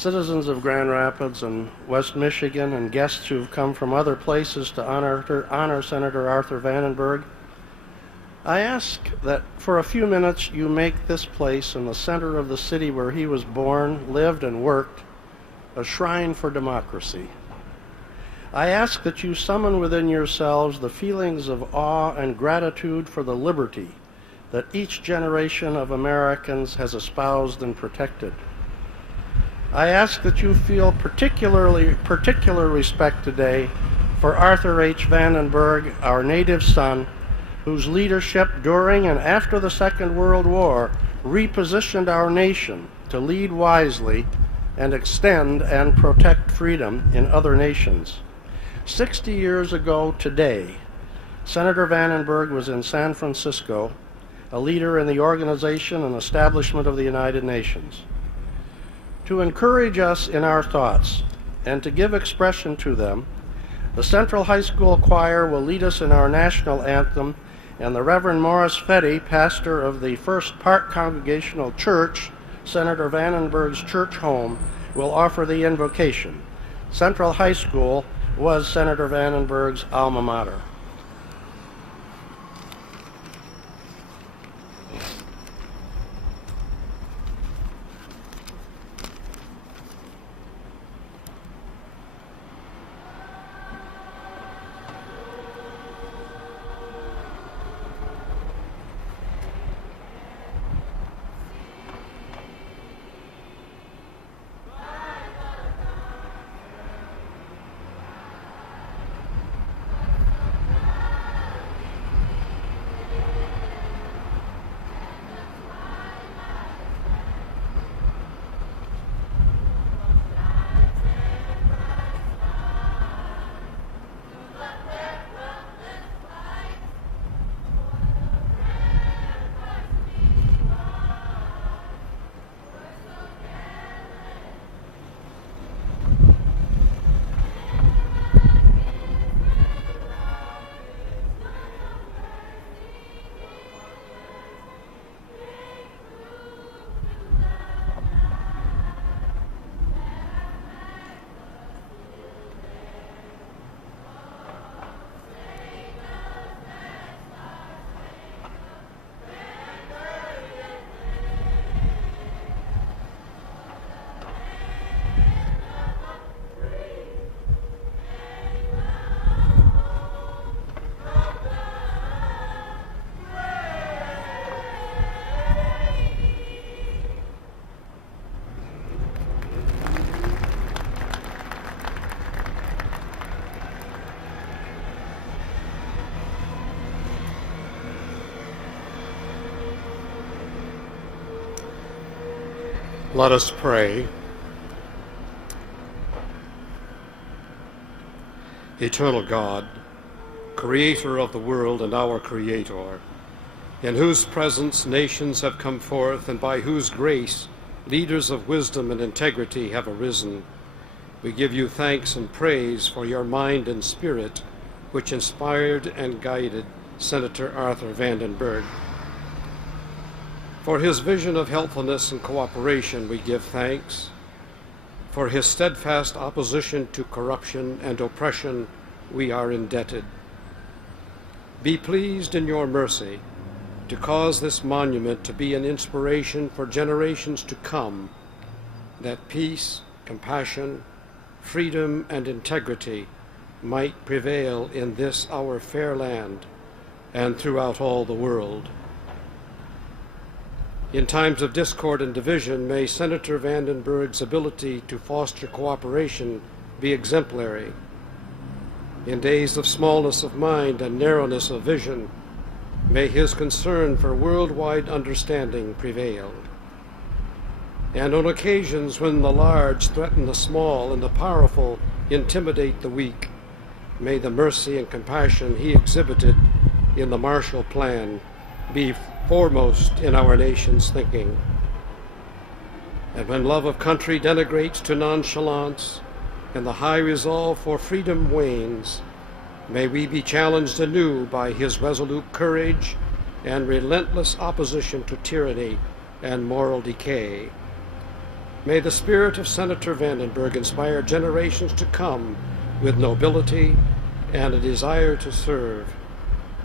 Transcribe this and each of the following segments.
citizens of Grand Rapids and West Michigan, and guests who've come from other places to honor Senator Arthur Vandenberg, I ask that for a few minutes you make this place in the center of the city where he was born, lived, and worked a shrine for democracy. I ask that you summon within yourselves the feelings of awe and gratitude for the liberty that each generation of Americans has espoused and protected. I ask that you feel particular respect today for Arthur H. Vandenberg, our native son, whose leadership during and after the Second World War repositioned our nation to lead wisely and extend and protect freedom in other nations. 60 years ago today, Senator Vandenberg was in San Francisco, a leader in the organization and establishment of the United Nations. To encourage us in our thoughts and to give expression to them, the Central High School Choir will lead us in our national anthem, and the Reverend Morris Fetty, pastor of the First Park Congregational Church, Senator Vandenberg's church home, will offer the invocation. Central High School was Senator Vandenberg's alma mater. Let us pray. Eternal God, creator of the world and our creator, in whose presence nations have come forth and by whose grace leaders of wisdom and integrity have arisen, we give you thanks and praise for your mind and spirit which inspired and guided Senator Arthur Vandenberg. For his vision of helpfulness and cooperation we give thanks. For his steadfast opposition to corruption and oppression we are indebted. Be pleased in your mercy to cause this monument to be an inspiration for generations to come, that peace, compassion, freedom, and integrity might prevail in this our fair land and throughout all the world. In times of discord and division, may Senator Vandenberg's ability to foster cooperation be exemplary. In days of smallness of mind and narrowness of vision, may his concern for worldwide understanding prevail. And on occasions when the large threaten the small and the powerful intimidate the weak, may the mercy and compassion he exhibited in the Marshall Plan be foremost in our nation's thinking. And when love of country denigrates to nonchalance and the high resolve for freedom wanes, may we be challenged anew by his resolute courage and relentless opposition to tyranny and moral decay. May the spirit of Senator Vandenberg inspire generations to come with nobility and a desire to serve.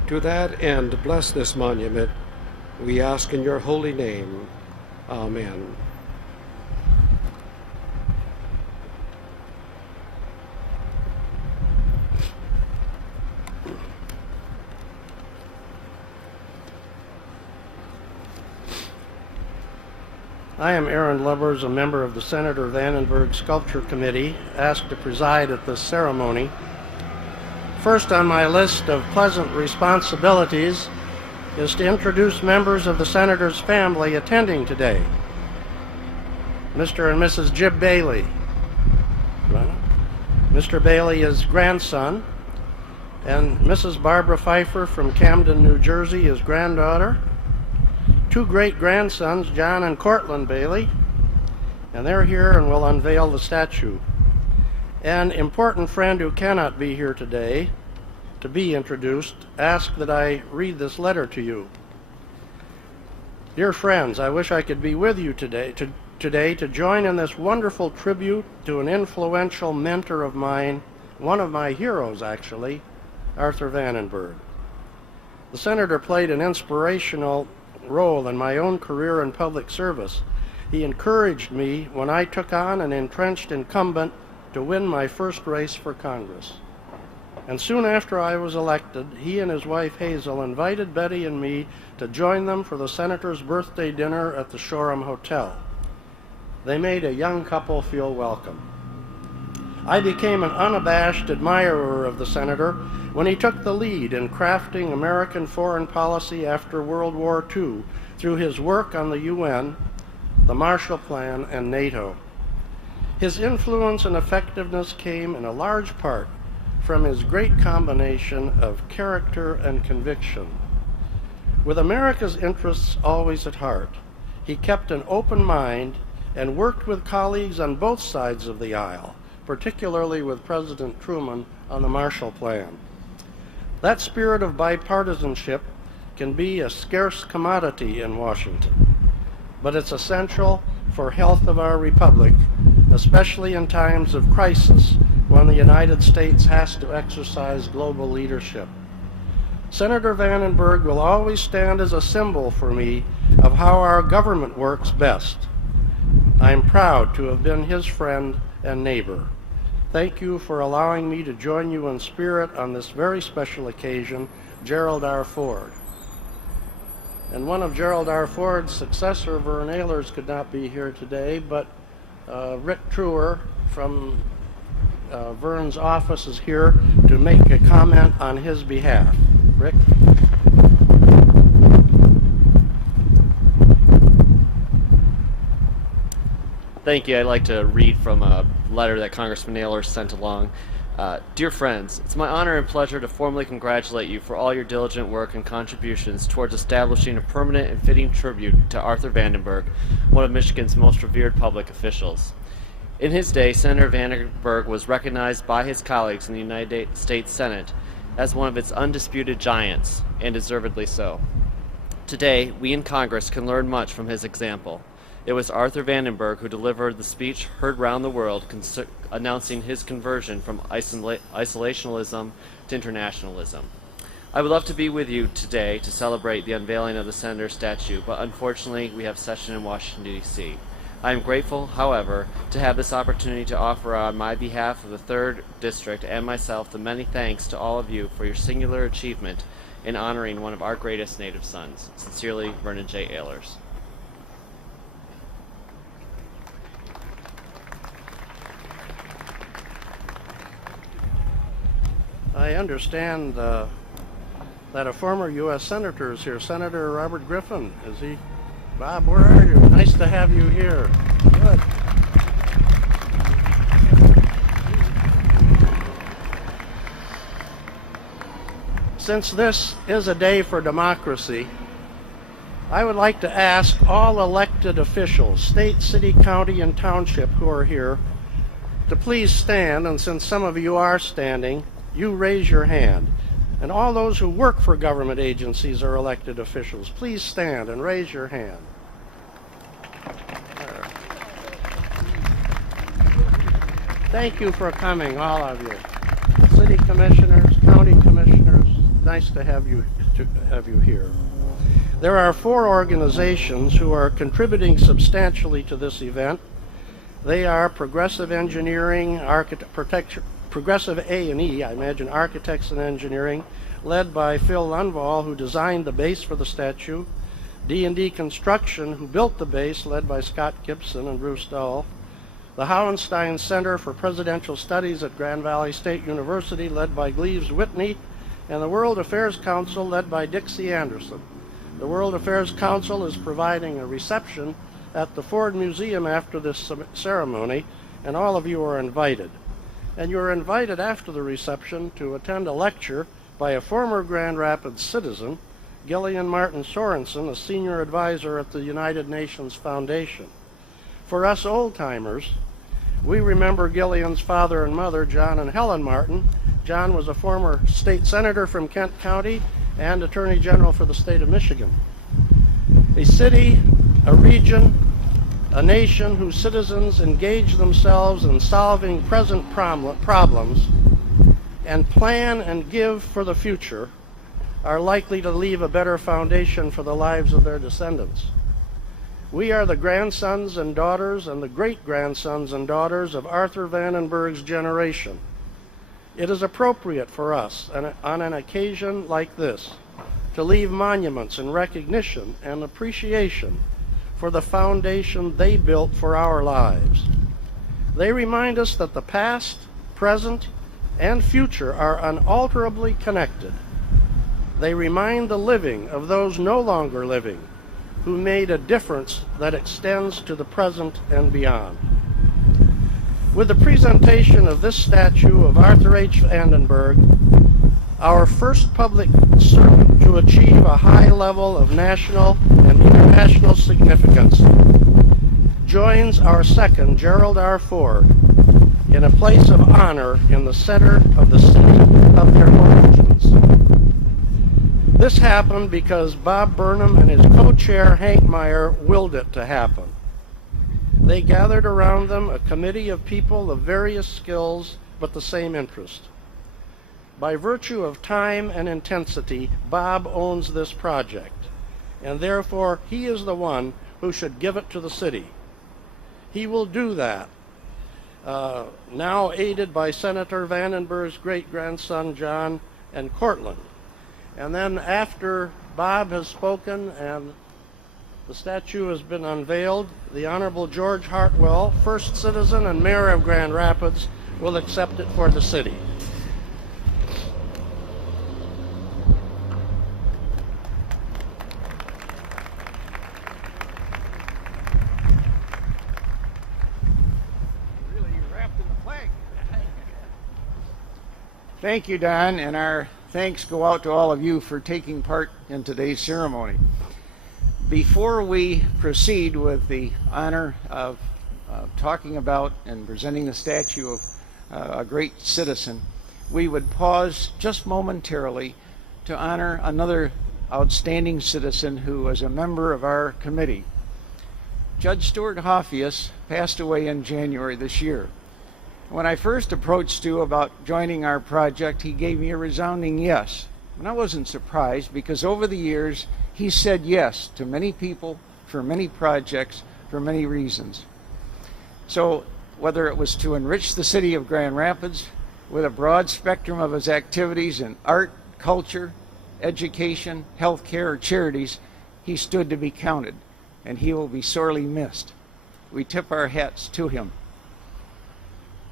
To that end, bless this monument, we ask in your holy name. Amen. I am Aaron Lubbers, a member of the Senator Vandenberg Sculpture Committee, asked to preside at this ceremony. First on my list of pleasant responsibilities is to introduce members of the Senator's family attending today. Mr. and Mrs. Jib Bailey. Mr. Bailey is grandson, and Mrs. Barbara Pfeiffer from Camden, New Jersey is granddaughter. Two great-grandsons, John and Cortland Bailey, and they're here and will unveil the statue. An important friend who cannot be here today to be introduced asked that I read this letter to you. Dear friends, I wish I could be with you today to join in this wonderful tribute to an influential mentor of mine, one of my heroes actually, Arthur Vandenberg. The Senator played an inspirational role in my own career in public service. He encouraged me when I took on an entrenched incumbent to win my first race for Congress. And soon after I was elected, he and his wife Hazel invited Betty and me to join them for the Senator's birthday dinner at the Shoreham Hotel. They made a young couple feel welcome. I became an unabashed admirer of the Senator when he took the lead in crafting American foreign policy after World War II through his work on the UN, the Marshall Plan, and NATO. His influence and effectiveness came in a large part from his great combination of character and conviction. With America's interests always at heart, he kept an open mind and worked with colleagues on both sides of the aisle, particularly with President Truman on the Marshall Plan. That spirit of bipartisanship can be a scarce commodity in Washington, but it's essential for health of our republic, especially in times of crisis when the United States has to exercise global leadership. Senator Vandenberg will always stand as a symbol for me of how our government works best. I am proud to have been his friend and neighbor. Thank you for allowing me to join you in spirit on this very special occasion, Gerald R. Ford. And one of Gerald R. Ford's successor, Vern Ehlers, could not be here today, but Rick Truer from Vern's office is here to make a comment on his behalf. Rick? Thank you. I'd like to read from a letter that Congressman Ehlers sent along. Dear friends, it's my honor and pleasure to formally congratulate you for all your diligent work and contributions towards establishing a permanent and fitting tribute to Arthur Vandenberg, one of Michigan's most revered public officials. In his day, Senator Vandenberg was recognized by his colleagues in the United States Senate as one of its undisputed giants, and deservedly so. Today, we in Congress can learn much from his example. It was Arthur Vandenberg who delivered the speech heard round the world announcing his conversion from isolationism to internationalism. I would love to be with you today to celebrate the unveiling of the Senator statue, but unfortunately we have session in Washington, D.C. I am grateful, however, to have this opportunity to offer on my behalf of the 3rd District and myself the many thanks to all of you for your singular achievement in honoring one of our greatest native sons. Sincerely, Vernon J. Ehlers. I understand that a former U.S. Senator is here. Senator Robert Griffin, is he? Bob, where are you? Nice to have you here. Good. Since this is a day for democracy, I would like to ask all elected officials, state, city, county, and township who are here, to please stand, and since some of you are standing, you raise your hand. And all those who work for government agencies or elected officials, please stand and raise your hand. Thank you for coming, all of you. City commissioners, county commissioners, nice to have you here. There are 4 organizations who are contributing substantially to this event. They are Progressive Engineering, Progressive A&E, I imagine Architects and Engineering, led by Phil Lundvall, who designed the base for the statue, D&D Construction, who built the base, led by Scott Gibson and Bruce Dahl, the Hauenstein Center for Presidential Studies at Grand Valley State University, led by Gleaves Whitney, and the World Affairs Council, led by Dixie Anderson. The World Affairs Council is providing a reception at the Ford Museum after this ceremony, and all of you are invited. And you are invited after the reception to attend a lecture by a former Grand Rapids citizen, Gillian Martin Sorensen, a senior advisor at the United Nations Foundation. For us old-timers, we remember Gillian's father and mother, John and Helen Martin. John was a former state senator from Kent County and Attorney General for the state of Michigan. A city, a region, a nation whose citizens engage themselves in solving present problems and plan and give for the future are likely to leave a better foundation for the lives of their descendants. We are the grandsons and daughters and the great-grandsons and daughters of Arthur Vandenberg's generation. It is appropriate for us, on an occasion like this, to leave monuments in recognition and appreciation for the foundation they built for our lives. They remind us that the past, present, and future are unalterably connected. They remind the living of those no longer living, who made a difference that extends to the present and beyond. With the presentation of this statue of Arthur H. Vandenberg, our first public servant to achieve a high level of national and international significance, joins our second, Gerald R. Ford, in a place of honor in the center of the city of their origins. This happened because Bob Burnham and his co-chair Hank Meijer willed it to happen. They gathered around them a committee of people of various skills but the same interest. By virtue of time and intensity, Bob owns this project, and therefore he is the one who should give it to the city. He will do that, now aided by Senator Vandenberg's great-grandson John and Cortland. And then after Bob has spoken and the statue has been unveiled, the Honorable George Hartwell, first citizen and mayor of Grand Rapids, will accept it for the city. Really, you're wrapped in the flag. Thank you, Don, and our thanks go out to all of you for taking part in today's ceremony. Before we proceed with the honor of talking about and presenting the statue of a great citizen, we would pause just momentarily to honor another outstanding citizen who was a member of our committee. Judge Stuart Hoffius passed away in January this year. When I first approached Stu about joining our project, he gave me a resounding yes. And I wasn't surprised because over the years, he said yes to many people, for many projects, for many reasons. So whether it was to enrich the city of Grand Rapids with a broad spectrum of his activities in art, culture, education, healthcare, or charities, he stood to be counted, and he will be sorely missed. We tip our hats to him.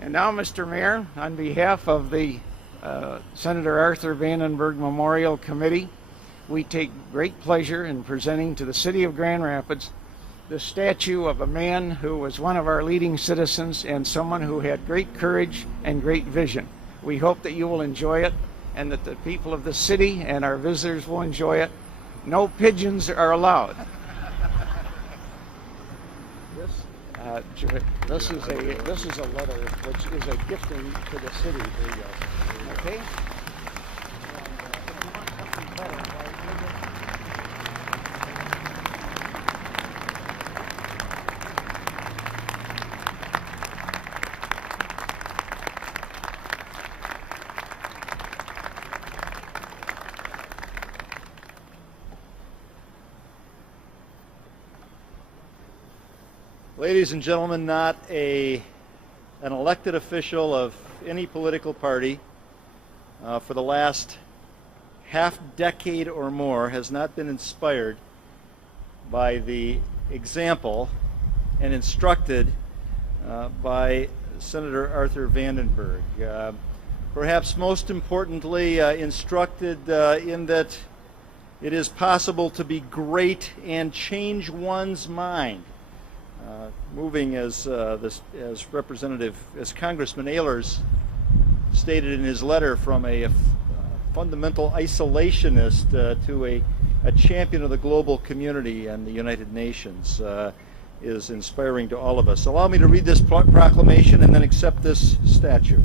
And now, Mr. Mayor, on behalf of the Senator Arthur Vandenberg Memorial Committee, we take great pleasure in presenting to the city of Grand Rapids the statue of a man who was one of our leading citizens and someone who had great courage and great vision. We hope that you will enjoy it and that the people of the city and our visitors will enjoy it. No pigeons are allowed. This is a letter which is a gifting to the city. There you go. Okay? Ladies and gentlemen, not an elected official of any political party for the last half decade or more has not been inspired by the example and instructed by Senator Arthur Vandenberg. Perhaps most importantly, instructed in that it is possible to be great and change one's mind. Moving as Congressman Ehlers stated in his letter, from a fundamental isolationist to a champion of the global community and the United Nations is inspiring to all of us. Allow me to read this proclamation and then accept this statue.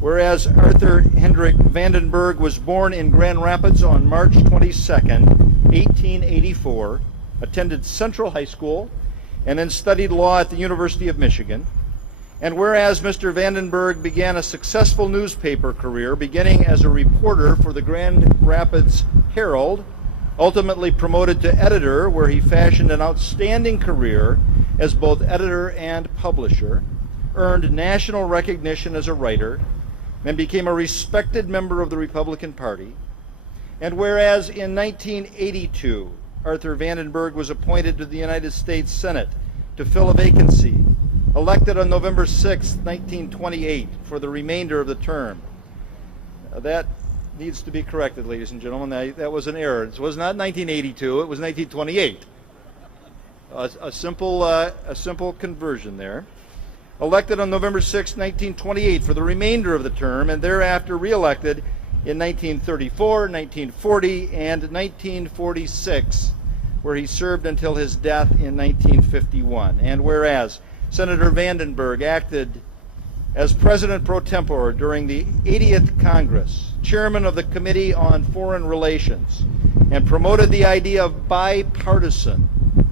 Whereas Arthur Hendrick Vandenberg was born in Grand Rapids on March 22nd, 1884, attended Central High School, and then studied law at the University of Michigan. And whereas Mr. Vandenberg began a successful newspaper career, beginning as a reporter for the Grand Rapids Herald, ultimately promoted to editor, where he fashioned an outstanding career as both editor and publisher, earned national recognition as a writer, and became a respected member of the Republican Party. And whereas in 1982, Arthur Vandenberg was appointed to the United States Senate to fill a vacancy, elected on November 6, 1928, for the remainder of the term. That needs to be corrected, ladies and gentlemen. That was an error. It was not 1982, it was 1928. A simple conversion there. Elected on November 6, 1928 for the remainder of the term, and thereafter re-elected in 1934, 1940, and 1946, where he served until his death in 1951. And whereas Senator Vandenberg acted as President pro tempore during the 80th Congress, chairman of the Committee on Foreign Relations, and promoted the idea of bipartisan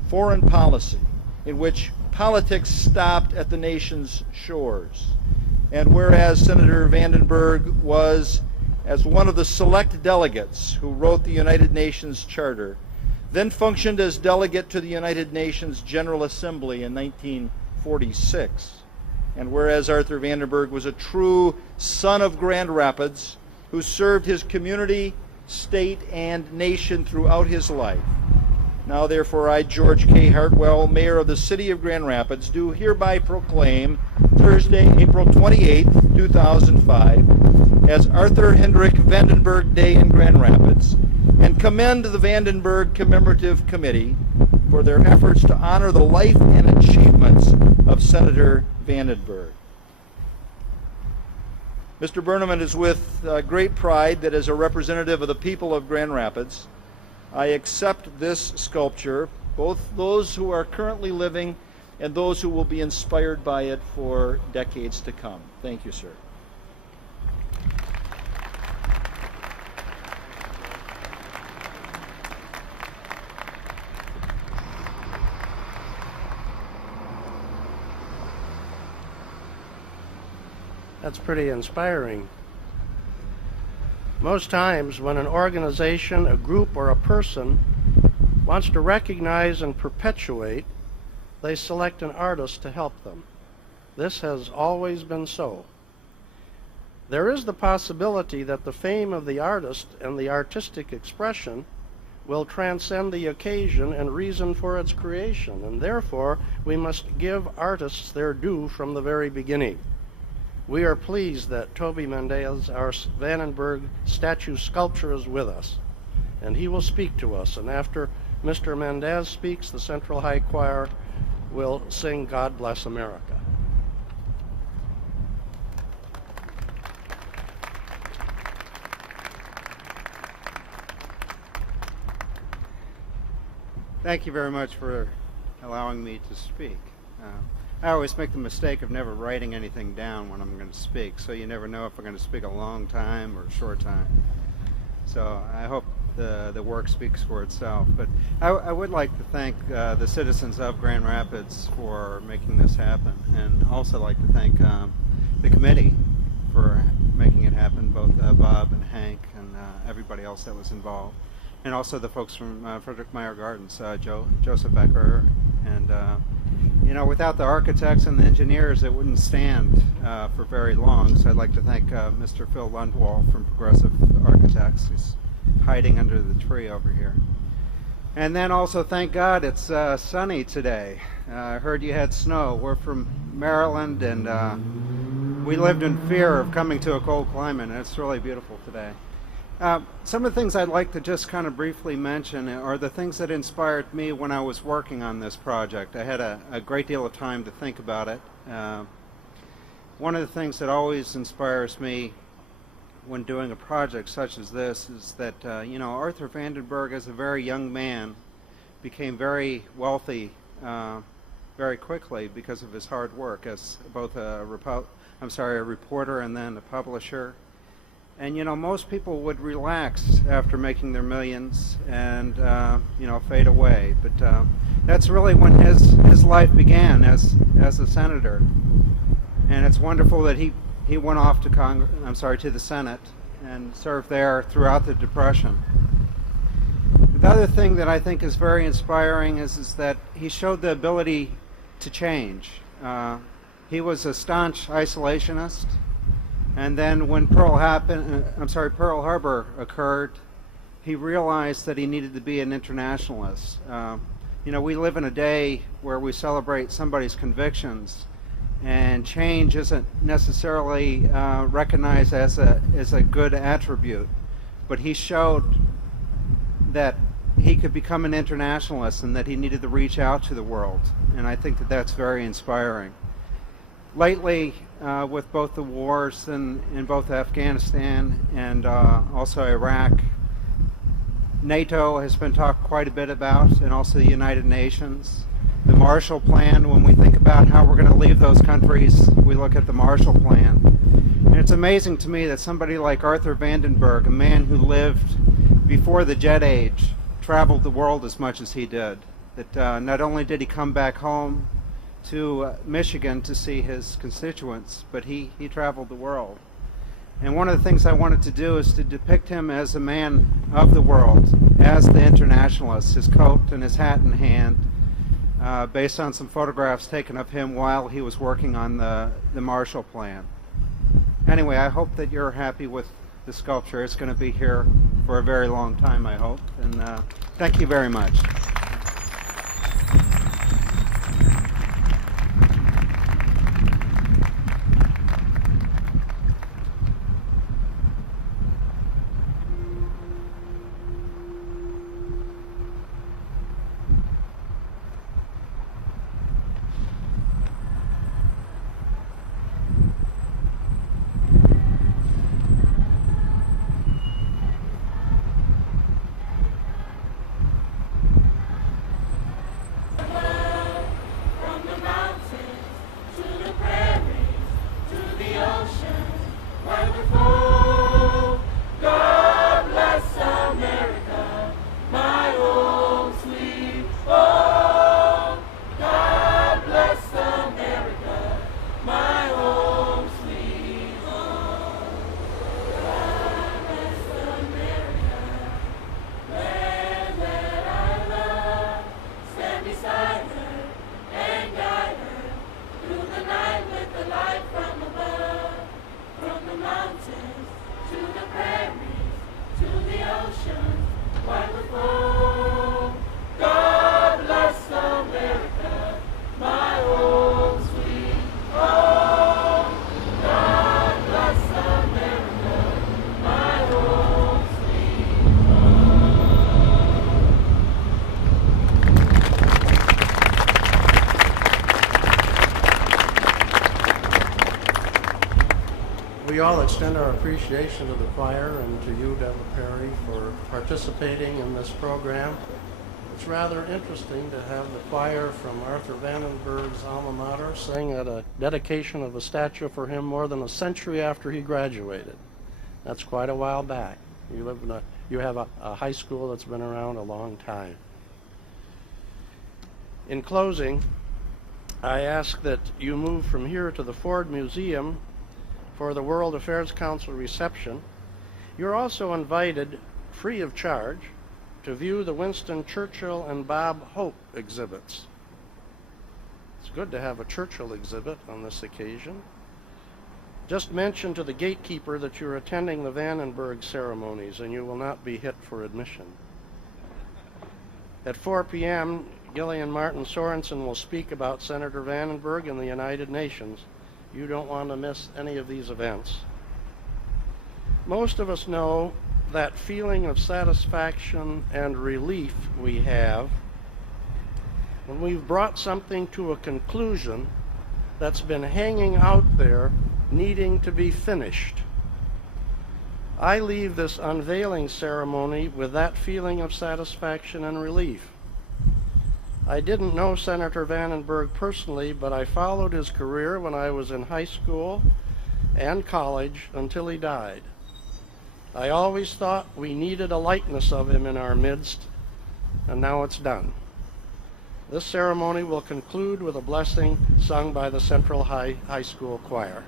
foreign policy in which politics stopped at the nation's shores. And whereas Senator Vandenberg was, as one of the select delegates who wrote the United Nations Charter, then functioned as delegate to the United Nations General Assembly in 1946. And whereas Arthur Vandenberg was a true son of Grand Rapids who served his community, state, and nation throughout his life. Now therefore I, George K. Hartwell, Mayor of the City of Grand Rapids, do hereby proclaim Thursday, April 28, 2005, as Arthur Hendrick Vandenberg Day in Grand Rapids, and commend the Vandenberg Commemorative Committee for their efforts to honor the life and achievements of Senator Vandenberg. Mr. Burnham, it is with great pride that as a representative of the people of Grand Rapids, I accept this sculpture, both those who are currently living and those who will be inspired by it for decades to come. Thank you, sir. That's pretty inspiring. Most times when an organization, a group, or a person wants to recognize and perpetuate, they select an artist to help them. This has always been so. There is the possibility that the fame of the artist and the artistic expression will transcend the occasion and reason for its creation, and therefore we must give artists their due from the very beginning. We are pleased that Toby Mendez, our Vandenberg statue sculptor, is with us, and he will speak to us. And after Mr. Mendez speaks, the Central High Choir will sing God Bless America. Thank you very much for allowing me to speak. I always make the mistake of never writing anything down when I'm going to speak, so you never know if I'm going to speak a long time or a short time. So I hope the work speaks for itself. But I would like to thank the citizens of Grand Rapids for making this happen, and also like to thank the committee for making it happen, both Bob and Hank and everybody else that was involved, and also the folks from Frederick Meijer Gardens, Joseph Becker and You know, without the architects and the engineers, it wouldn't stand for very long. So I'd like to thank Mr. Phil Lundwall from Progressive Architects. He's hiding under the tree over here. And then also, thank God, it's sunny today. I heard you had snow. We're from Maryland, and we lived in fear of coming to a cold climate, and it's really beautiful today. Some of the things I'd like to just kind of briefly mention are the things that inspired me when I was working on this project. I had a great deal of time to think about it. One of the things that always inspires me when doing a project such as this is that, you know, Arthur Vandenberg, as a very young man, became very wealthy very quickly because of his hard work as both a reporter and then a publisher. And, you know, most people would relax after making their millions and, you know, fade away. But that's really when his life began as a senator. And it's wonderful that he went off to to the Senate and served there throughout the Depression. The other thing that I think is very inspiring is that he showed the ability to change. He was a staunch isolationist, and then when Pearl Harbor occurred, he realized that he needed to be an internationalist. You know, we live in a day where we celebrate somebody's convictions, and change isn't necessarily recognized as a good attribute. But he showed that he could become an internationalist and that he needed to reach out to the world. And I think that that's very inspiring. Lately, with both the wars in both Afghanistan and also Iraq, NATO has been talked quite a bit about, and also the United Nations. The Marshall Plan, when we think about how we're going to leave those countries, we look at the Marshall Plan. And it's amazing to me that somebody like Arthur Vandenberg, a man who lived before the jet age, traveled the world as much as he did. That not only did he come back home to Michigan to see his constituents, but he traveled the world. And one of the things I wanted to do is to depict him as a man of the world, as the internationalist, his coat and his hat in hand, based on some photographs taken of him while he was working on the Marshall Plan. Anyway, I hope that you're happy with the sculpture. It's going to be here for a very long time, I hope. And thank you very much. We all extend our appreciation to the choir and to you, Deborah Perry, for participating in this program. It's rather interesting to have the choir from Arthur Vandenberg's alma mater sing at a dedication of a statue for him more than a century after he graduated. That's quite a while back. You have a high school that's been around a long time. In closing, I ask that you move from here to the Ford Museum for the World Affairs Council reception. You're also invited, free of charge, to view the Winston Churchill and Bob Hope exhibits. It's good to have a Churchill exhibit on this occasion. Just mention to the gatekeeper that you're attending the Vandenberg ceremonies and you will not be hit for admission. At 4 p.m., Gillian Martin Sorensen will speak about Senator Vandenberg and the United Nations. You don't want to miss any of these events. Most of us know that feeling of satisfaction and relief we have when we've brought something to a conclusion that's been hanging out there needing to be finished. I leave this unveiling ceremony with that feeling of satisfaction and relief. I didn't know Senator Vandenberg personally, but I followed his career when I was in high school and college until he died. I always thought we needed a likeness of him in our midst, and now it's done. This ceremony will conclude with a blessing sung by the Central High School Choir.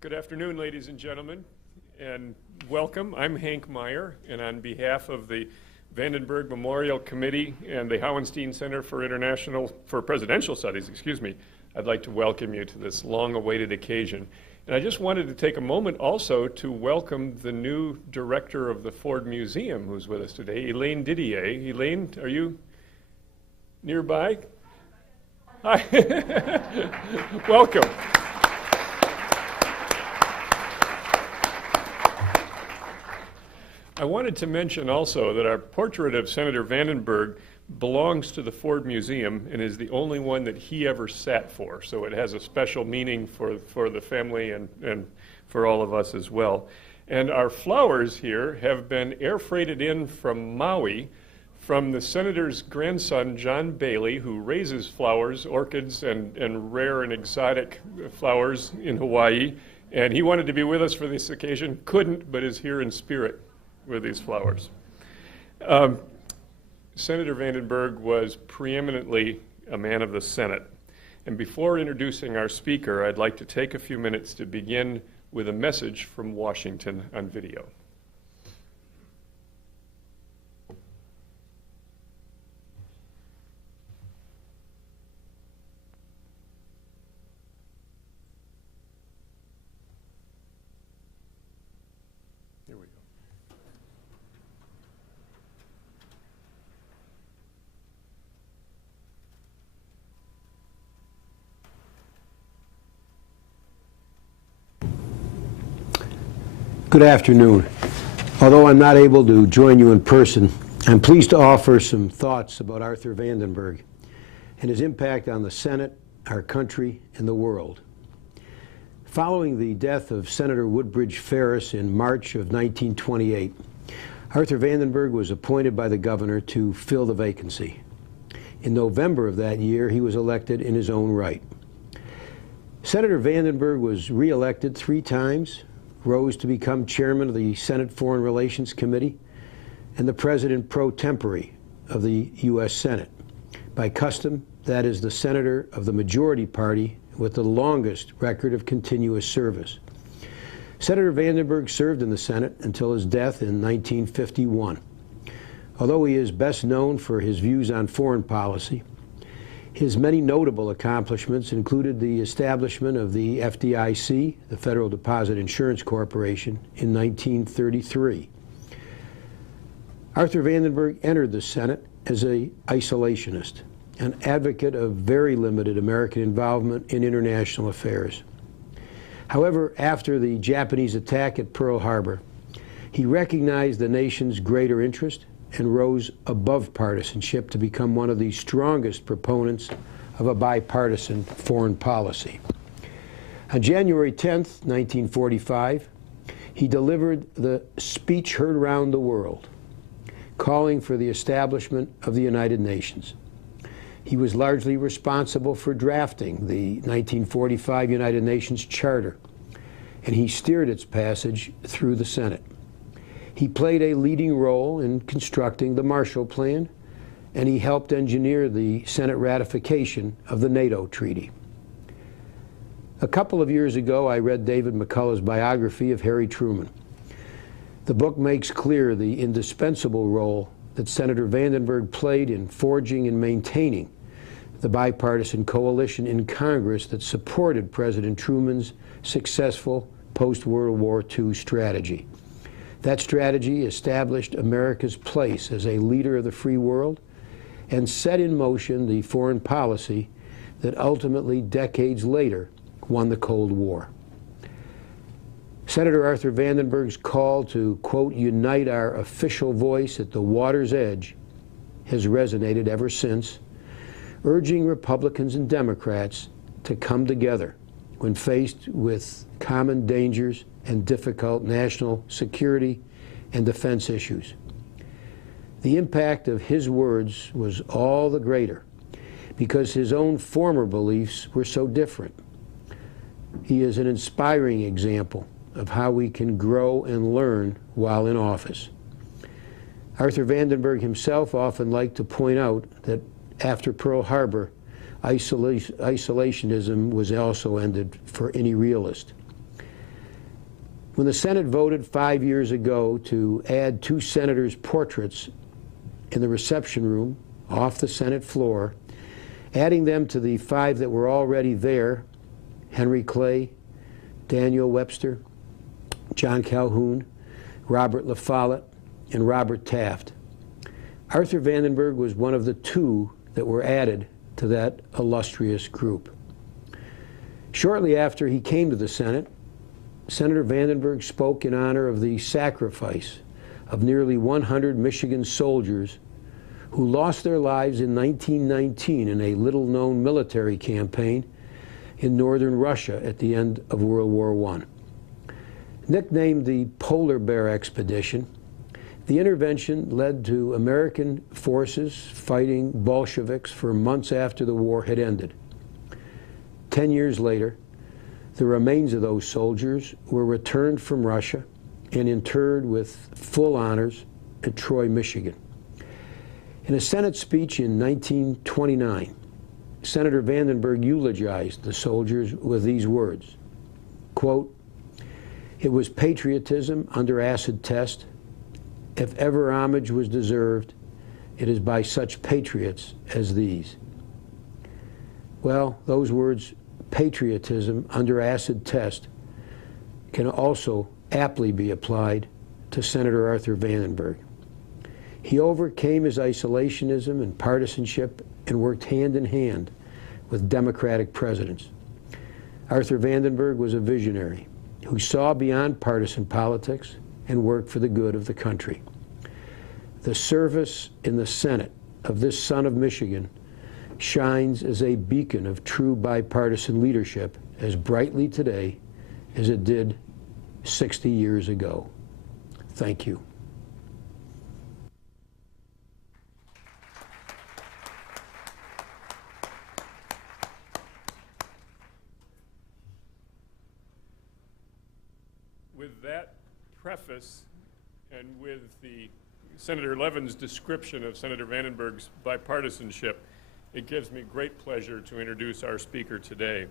Good afternoon, ladies and gentlemen, and welcome. I'm Hank Meijer, and on behalf of the Vandenberg Memorial Committee and the Hauenstein Center for Presidential Studies, I'd like to welcome you to this long-awaited occasion. And I just wanted to take a moment also to welcome the new director of the Ford Museum who's with us today, Elaine Didier. Elaine, are you nearby? Hi. Welcome. I wanted to mention also that our portrait of Senator Vandenberg belongs to the Ford Museum and is the only one that he ever sat for. So it has a special meaning for the family and for all of us as well. And our flowers here have been air freighted in from Maui from the Senator's grandson, John Bailey, who raises flowers, orchids, and rare and exotic flowers in Hawaii. And he wanted to be with us for this occasion, couldn't, but is here in spirit with these flowers. Senator Vandenberg was preeminently a man of the Senate. And before introducing our speaker, I'd like to take a few minutes to begin with a message from Washington on video. Good afternoon. Although I'm not able to join you in person, I'm pleased to offer some thoughts about Arthur Vandenberg and his impact on the Senate, our country, and the world. Following the death of Senator Woodbridge Ferris in March of 1928, Arthur Vandenberg was appointed by the governor to fill the vacancy. In November of that year, he was elected in his own right. Senator Vandenberg was re-elected 3 times, rose to become chairman of the Senate Foreign Relations Committee and the president pro tempore of the U.S. Senate. By custom, that is the senator of the majority party with the longest record of continuous service. Senator Vandenberg served in the Senate until his death in 1951. Although he is best known for his views on foreign policy, his many notable accomplishments included the establishment of the FDIC, the Federal Deposit Insurance Corporation, in 1933. Arthur Vandenberg entered the Senate as an isolationist, an advocate of very limited American involvement in international affairs. However, after the Japanese attack at Pearl Harbor, he recognized the nation's greater interest and rose above partisanship to become one of the strongest proponents of a bipartisan foreign policy. On January 10th, 1945, he delivered the speech heard around the world, calling for the establishment of the United Nations. He was largely responsible for drafting the 1945 United Nations Charter, and he steered its passage through the Senate. He played a leading role in constructing the Marshall Plan, and he helped engineer the Senate ratification of the NATO Treaty. A couple of years ago, I read David McCullough's biography of Harry Truman. The book makes clear the indispensable role that Senator Vandenberg played in forging and maintaining the bipartisan coalition in Congress that supported President Truman's successful post-World War II strategy. That strategy established America's place as a leader of the free world and set in motion the foreign policy that ultimately, decades later, won the Cold War. Senator Arthur Vandenberg's call to, quote, unite our official voice at the water's edge has resonated ever since, urging Republicans and Democrats to come together when faced with common dangers and difficult national security and defense issues. The impact of his words was all the greater because his own former beliefs were so different. He is an inspiring example of how we can grow and learn while in office. Arthur Vandenberg himself often liked to point out that after Pearl Harbor, isolationism was also ended for any realist. When the Senate voted 5 years ago to add 2 senators' portraits in the reception room off the Senate floor, adding them to the 5 that were already there, Henry Clay, Daniel Webster, John Calhoun, Robert La Follette, and Robert Taft, Arthur Vandenberg was one of the 2 that were added to that illustrious group. Shortly after he came to the Senate, Senator Vandenberg spoke in honor of the sacrifice of nearly 100 Michigan soldiers who lost their lives in 1919 in a little-known military campaign in northern Russia at the end of World War I. Nicknamed the Polar Bear Expedition, the intervention led to American forces fighting Bolsheviks for months after the war had ended. 10 years later, the remains of those soldiers were returned from Russia and interred with full honors at Troy, Michigan. In a Senate speech in 1929, Senator Vandenberg eulogized the soldiers with these words, quote, "It was patriotism under acid test. If ever homage was deserved, it is by such patriots as these." Well, those words, patriotism under acid test, can also aptly be applied to Senator Arthur Vandenberg. He overcame his isolationism and partisanship and worked hand in hand with Democratic presidents. Arthur Vandenberg was a visionary, who saw beyond partisan politics and worked for the good of the country. The service in the Senate of this son of Michigan shines as a beacon of true bipartisan leadership as brightly today as it did 60 years ago. Thank you. With that preface and with the Senator Levin's description of Senator Vandenberg's bipartisanship, it gives me great pleasure to introduce our speaker today.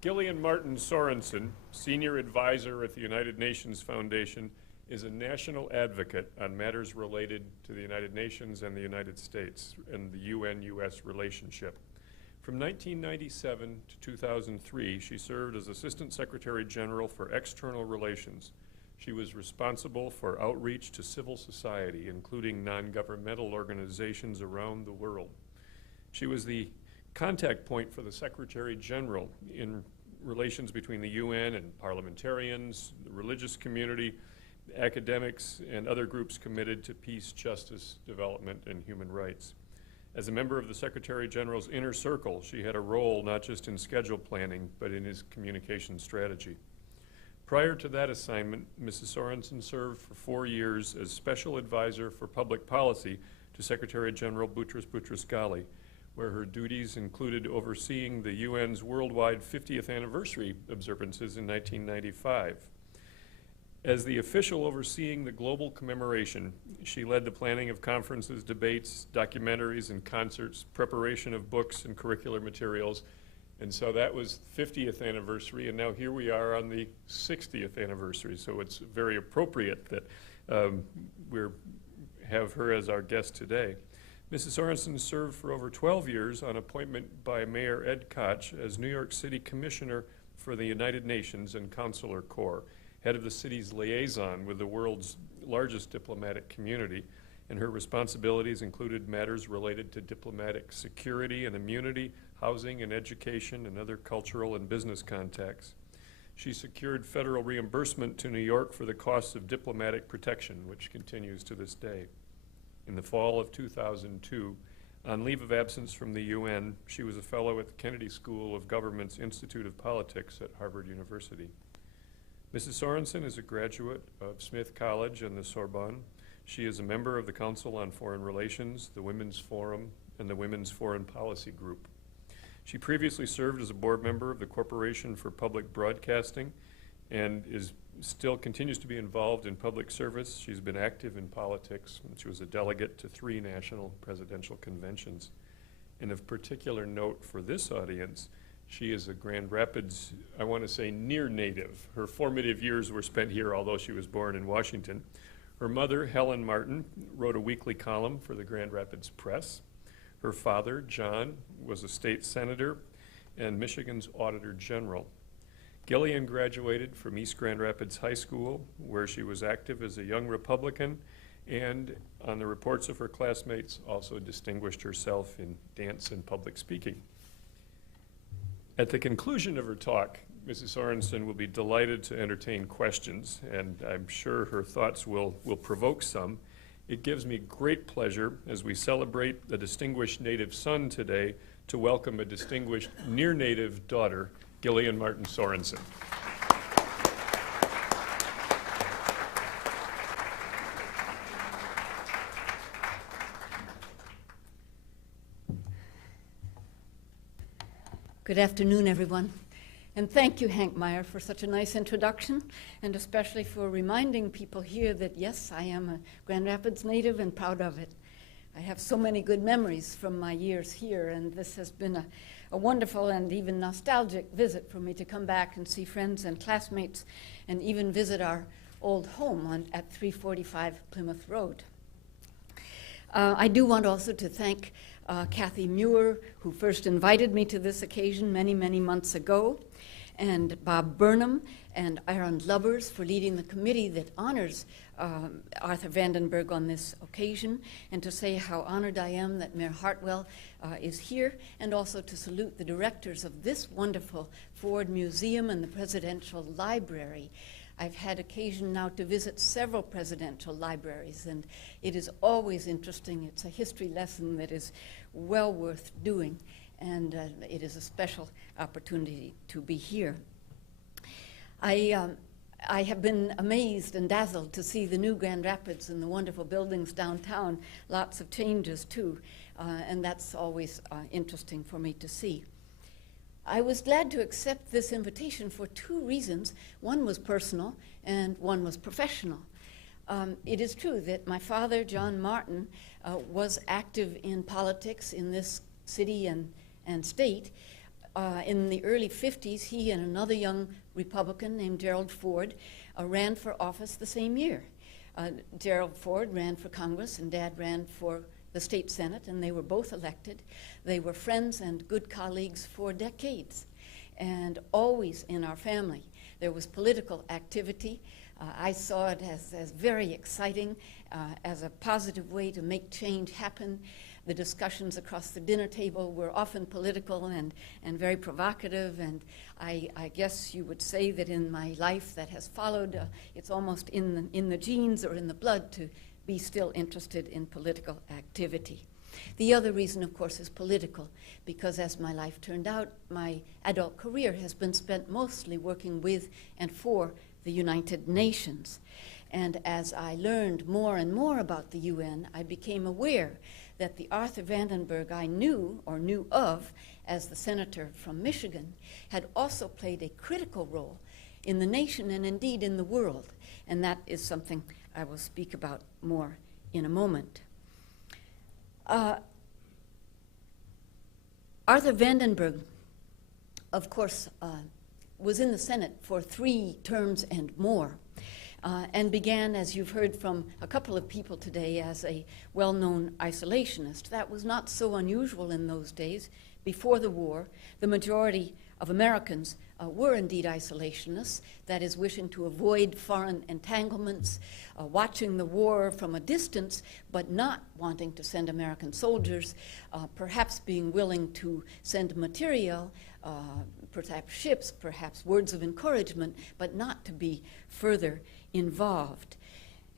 Gillian Martin Sorensen, Senior Advisor at the United Nations Foundation, is a national advocate on matters related to the United Nations and the United States and the UN-US relationship. From 1997 to 2003, she served as Assistant Secretary General for External Relations. She was responsible for outreach to civil society, including non-governmental organizations around the world. She was the contact point for the Secretary General in relations between the UN and parliamentarians, the religious community, academics, and other groups committed to peace, justice, development, and human rights. As a member of the Secretary General's inner circle, she had a role not just in schedule planning, but in his communication strategy. Prior to that assignment, Mrs. Sorensen served for 4 years as Special Advisor for Public Policy to Secretary General Boutros Boutros-Ghali, where her duties included overseeing the UN's worldwide 50th anniversary observances in 1995. As the official overseeing the global commemoration, she led the planning of conferences, debates, documentaries, and concerts, preparation of books and curricular materials. And so that was 50th anniversary, and now here we are on the 60th anniversary. So it's very appropriate that we have her as our guest today. Mrs. Sorensen served for over 12 years on appointment by Mayor Ed Koch as New York City Commissioner for the United Nations and Consular Corps, head of the city's liaison with the world's largest diplomatic community, and her responsibilities included matters related to diplomatic security and immunity, housing and education, and other cultural and business contacts. She secured federal reimbursement to New York for the costs of diplomatic protection, which continues to this day. In the fall of 2002, on leave of absence from the UN, she was a fellow at the Kennedy School of Government's Institute of Politics at Harvard University. Mrs. Sorensen is a graduate of Smith College and the Sorbonne. She is a member of the Council on Foreign Relations, the Women's Forum, and the Women's Foreign Policy Group. She previously served as a board member of the Corporation for Public Broadcasting and continues to be involved in public service. She's been active in politics. She was a delegate to 3 national presidential conventions. And of particular note for this audience, she is a Grand Rapids, I want to say near native. Her formative years were spent here, although she was born in Washington. Her mother, Helen Martin, wrote a weekly column for the Grand Rapids Press. Her father, John, was a state senator and Michigan's Auditor General. Gillian graduated from East Grand Rapids High School, where she was active as a young Republican, and on the reports of her classmates, also distinguished herself in dance and public speaking. At the conclusion of her talk, Mrs. Sorensen will be delighted to entertain questions, and I'm sure her thoughts will provoke some. It gives me great pleasure, as we celebrate a distinguished native son today, to welcome a distinguished near-native daughter, Gillian Martin Sorensen. Good afternoon, everyone. And thank you, Hank Meijer, for such a nice introduction, and especially for reminding people here that, yes, I am a Grand Rapids native and proud of it. I have so many good memories from my years here, and this has been a wonderful and even nostalgic visit for me to come back and see friends and classmates and even visit our old home at 345 Plymouth Road. I do want also to thank Kathy Muir, who first invited me to this occasion many, many months ago. and Bob Burnham and Aaron Lubbers for leading the committee that honors Arthur Vandenberg on this occasion, and to say how honored I am that Mayor Hartwell is here, and also to salute the directors of this wonderful Ford Museum and the Presidential Library. I've had occasion now to visit several presidential libraries, and it is always interesting. It's a history lesson that is well worth doing, and it is a special opportunity to be here. I have been amazed and dazzled to see the new Grand Rapids and the wonderful buildings downtown. Lots of changes, too, and that's always interesting for me to see. I was glad to accept this invitation for two reasons. One was personal and one was professional. It is true that my father, John Martin, was active in politics in this city and state. In the early 50s, he and another young Republican named Gerald Ford ran for office the same year. Gerald Ford ran for Congress and Dad ran for the state Senate, and they were both elected. They were friends and good colleagues for decades. And always in our family, there was political activity. I saw it as very exciting, as a positive way to make change happen. The discussions across the dinner table were often political and very provocative, and I guess you would say that in my life that has followed, it's almost in the genes or in the blood to be still interested in political activity. The other reason, of course, is political, because as my life turned out, my adult career has been spent mostly working with and for the United Nations. And as I learned more and more about the UN, I became aware that the Arthur Vandenberg I knew or knew of as the senator from Michigan had also played a critical role in the nation and indeed in the world. And that is something I will speak about more in a moment. Arthur Vandenberg, of course, was in the Senate for 3 terms and more, and began, as you've heard from a couple of people today, as a well-known isolationist. That was not so unusual in those days. Before the war, the majority of Americans were indeed isolationists, that is, wishing to avoid foreign entanglements, watching the war from a distance, but not wanting to send American soldiers, perhaps being willing to send material, perhaps ships, perhaps words of encouragement, but not to be further involved.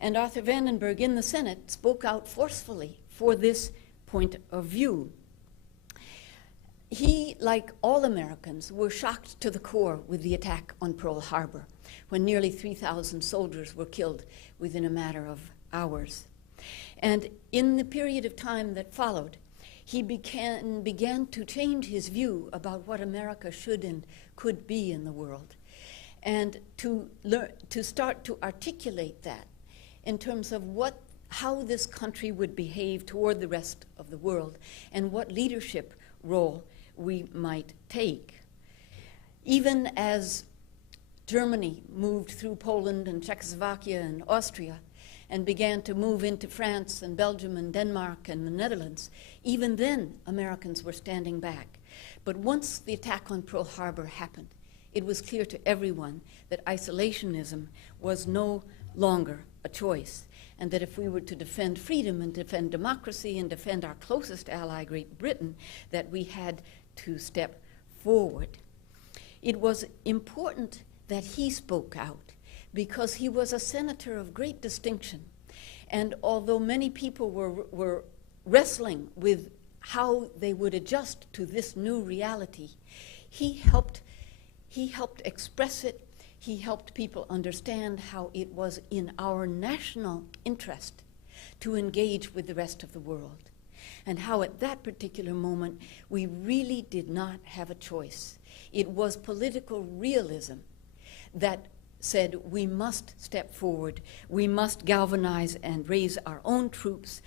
And Arthur Vandenberg in the Senate spoke out forcefully for this point of view. He, like all Americans, were shocked to the core with the attack on Pearl Harbor, when nearly 3,000 soldiers were killed within a matter of hours. And in the period of time that followed, he began to change his view about what America should and could be in the world, and to start to articulate that in terms of how this country would behave toward the rest of the world and what leadership role we might take. Even as Germany moved through Poland and Czechoslovakia and Austria and began to move into France and Belgium and Denmark and the Netherlands, even then Americans were standing back. But once the attack on Pearl Harbor happened, it was clear to everyone that isolationism was no longer a choice, and that if we were to defend freedom and defend democracy and defend our closest ally, Great Britain, that we had to step forward. It was important that he spoke out because he was a senator of great distinction. And although many people were wrestling with how they would adjust to this new reality, he helped express it. He helped people understand how it was in our national interest to engage with the rest of the world, and how at that particular moment we really did not have a choice. It was political realism that said we must step forward, we must galvanize and raise our own troops,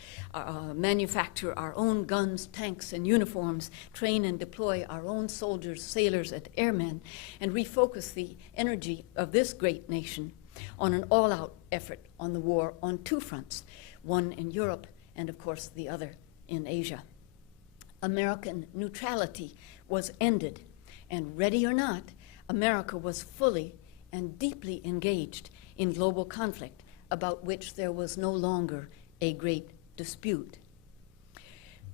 manufacture our own guns, tanks, and uniforms, train and deploy our own soldiers, sailors, and airmen, and refocus the energy of this great nation on an all-out effort on the war on 2 fronts, one in Europe and, of course, the other in Asia. American neutrality was ended, and ready or not, America was fully and deeply engaged in global conflict about which there was no longer a great dispute.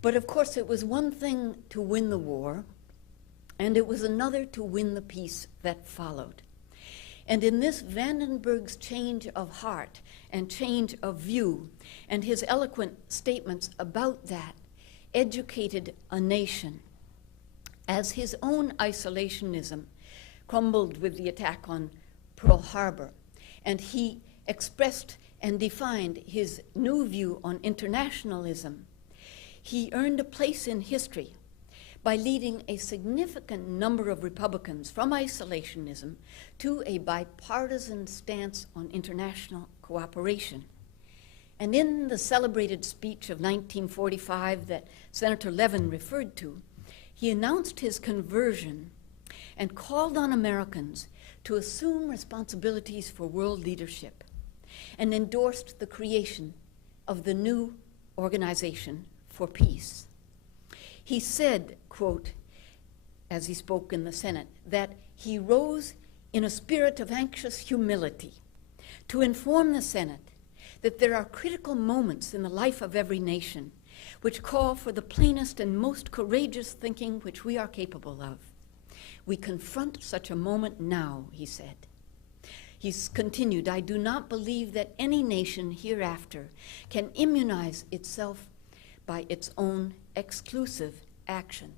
But of course, it was one thing to win the war, and it was another to win the peace that followed. And in this, Vandenberg's change of heart and change of view and his eloquent statements about that educated a nation as his own isolationism crumbled with the attack on Pearl Harbor, and he expressed and defined his new view on internationalism. He earned a place in history by leading a significant number of Republicans from isolationism to a bipartisan stance on international cooperation. And in the celebrated speech of 1945 that Senator Levin referred to, he announced his conversion and called on Americans to assume responsibilities for world leadership, and endorsed the creation of the new Organization for Peace. He said, quote, as he spoke in the Senate, that he rose in a spirit of anxious humility to inform the Senate that there are critical moments in the life of every nation which call for the plainest and most courageous thinking which we are capable of. We confront such a moment now, he said. He's continued, I do not believe that any nation hereafter can immunize itself by its own exclusive action.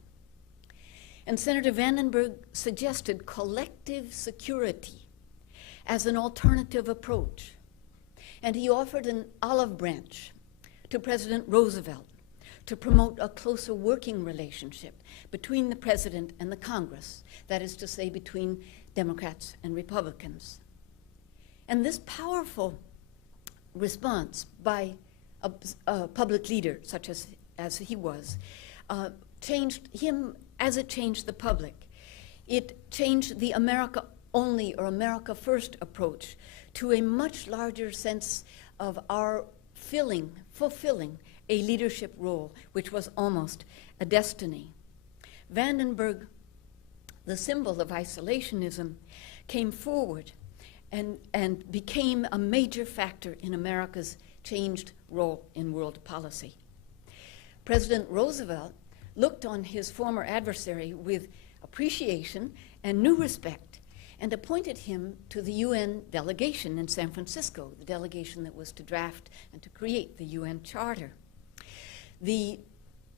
And Senator Vandenberg suggested collective security as an alternative approach. And he offered an olive branch to President Roosevelt to promote a closer working relationship between the President and the Congress, that is to say, between Democrats and Republicans. And this powerful response by a public leader, such as he was, changed him as it changed the public. It changed the America only or America first approach to a much larger sense of our fulfilling a leadership role, which was almost a destiny. Vandenberg, the symbol of isolationism, came forward and became a major factor in America's changed role in world policy. President Roosevelt looked on his former adversary with appreciation and new respect and appointed him to the UN delegation in San Francisco, the delegation that was to draft and to create the UN Charter. The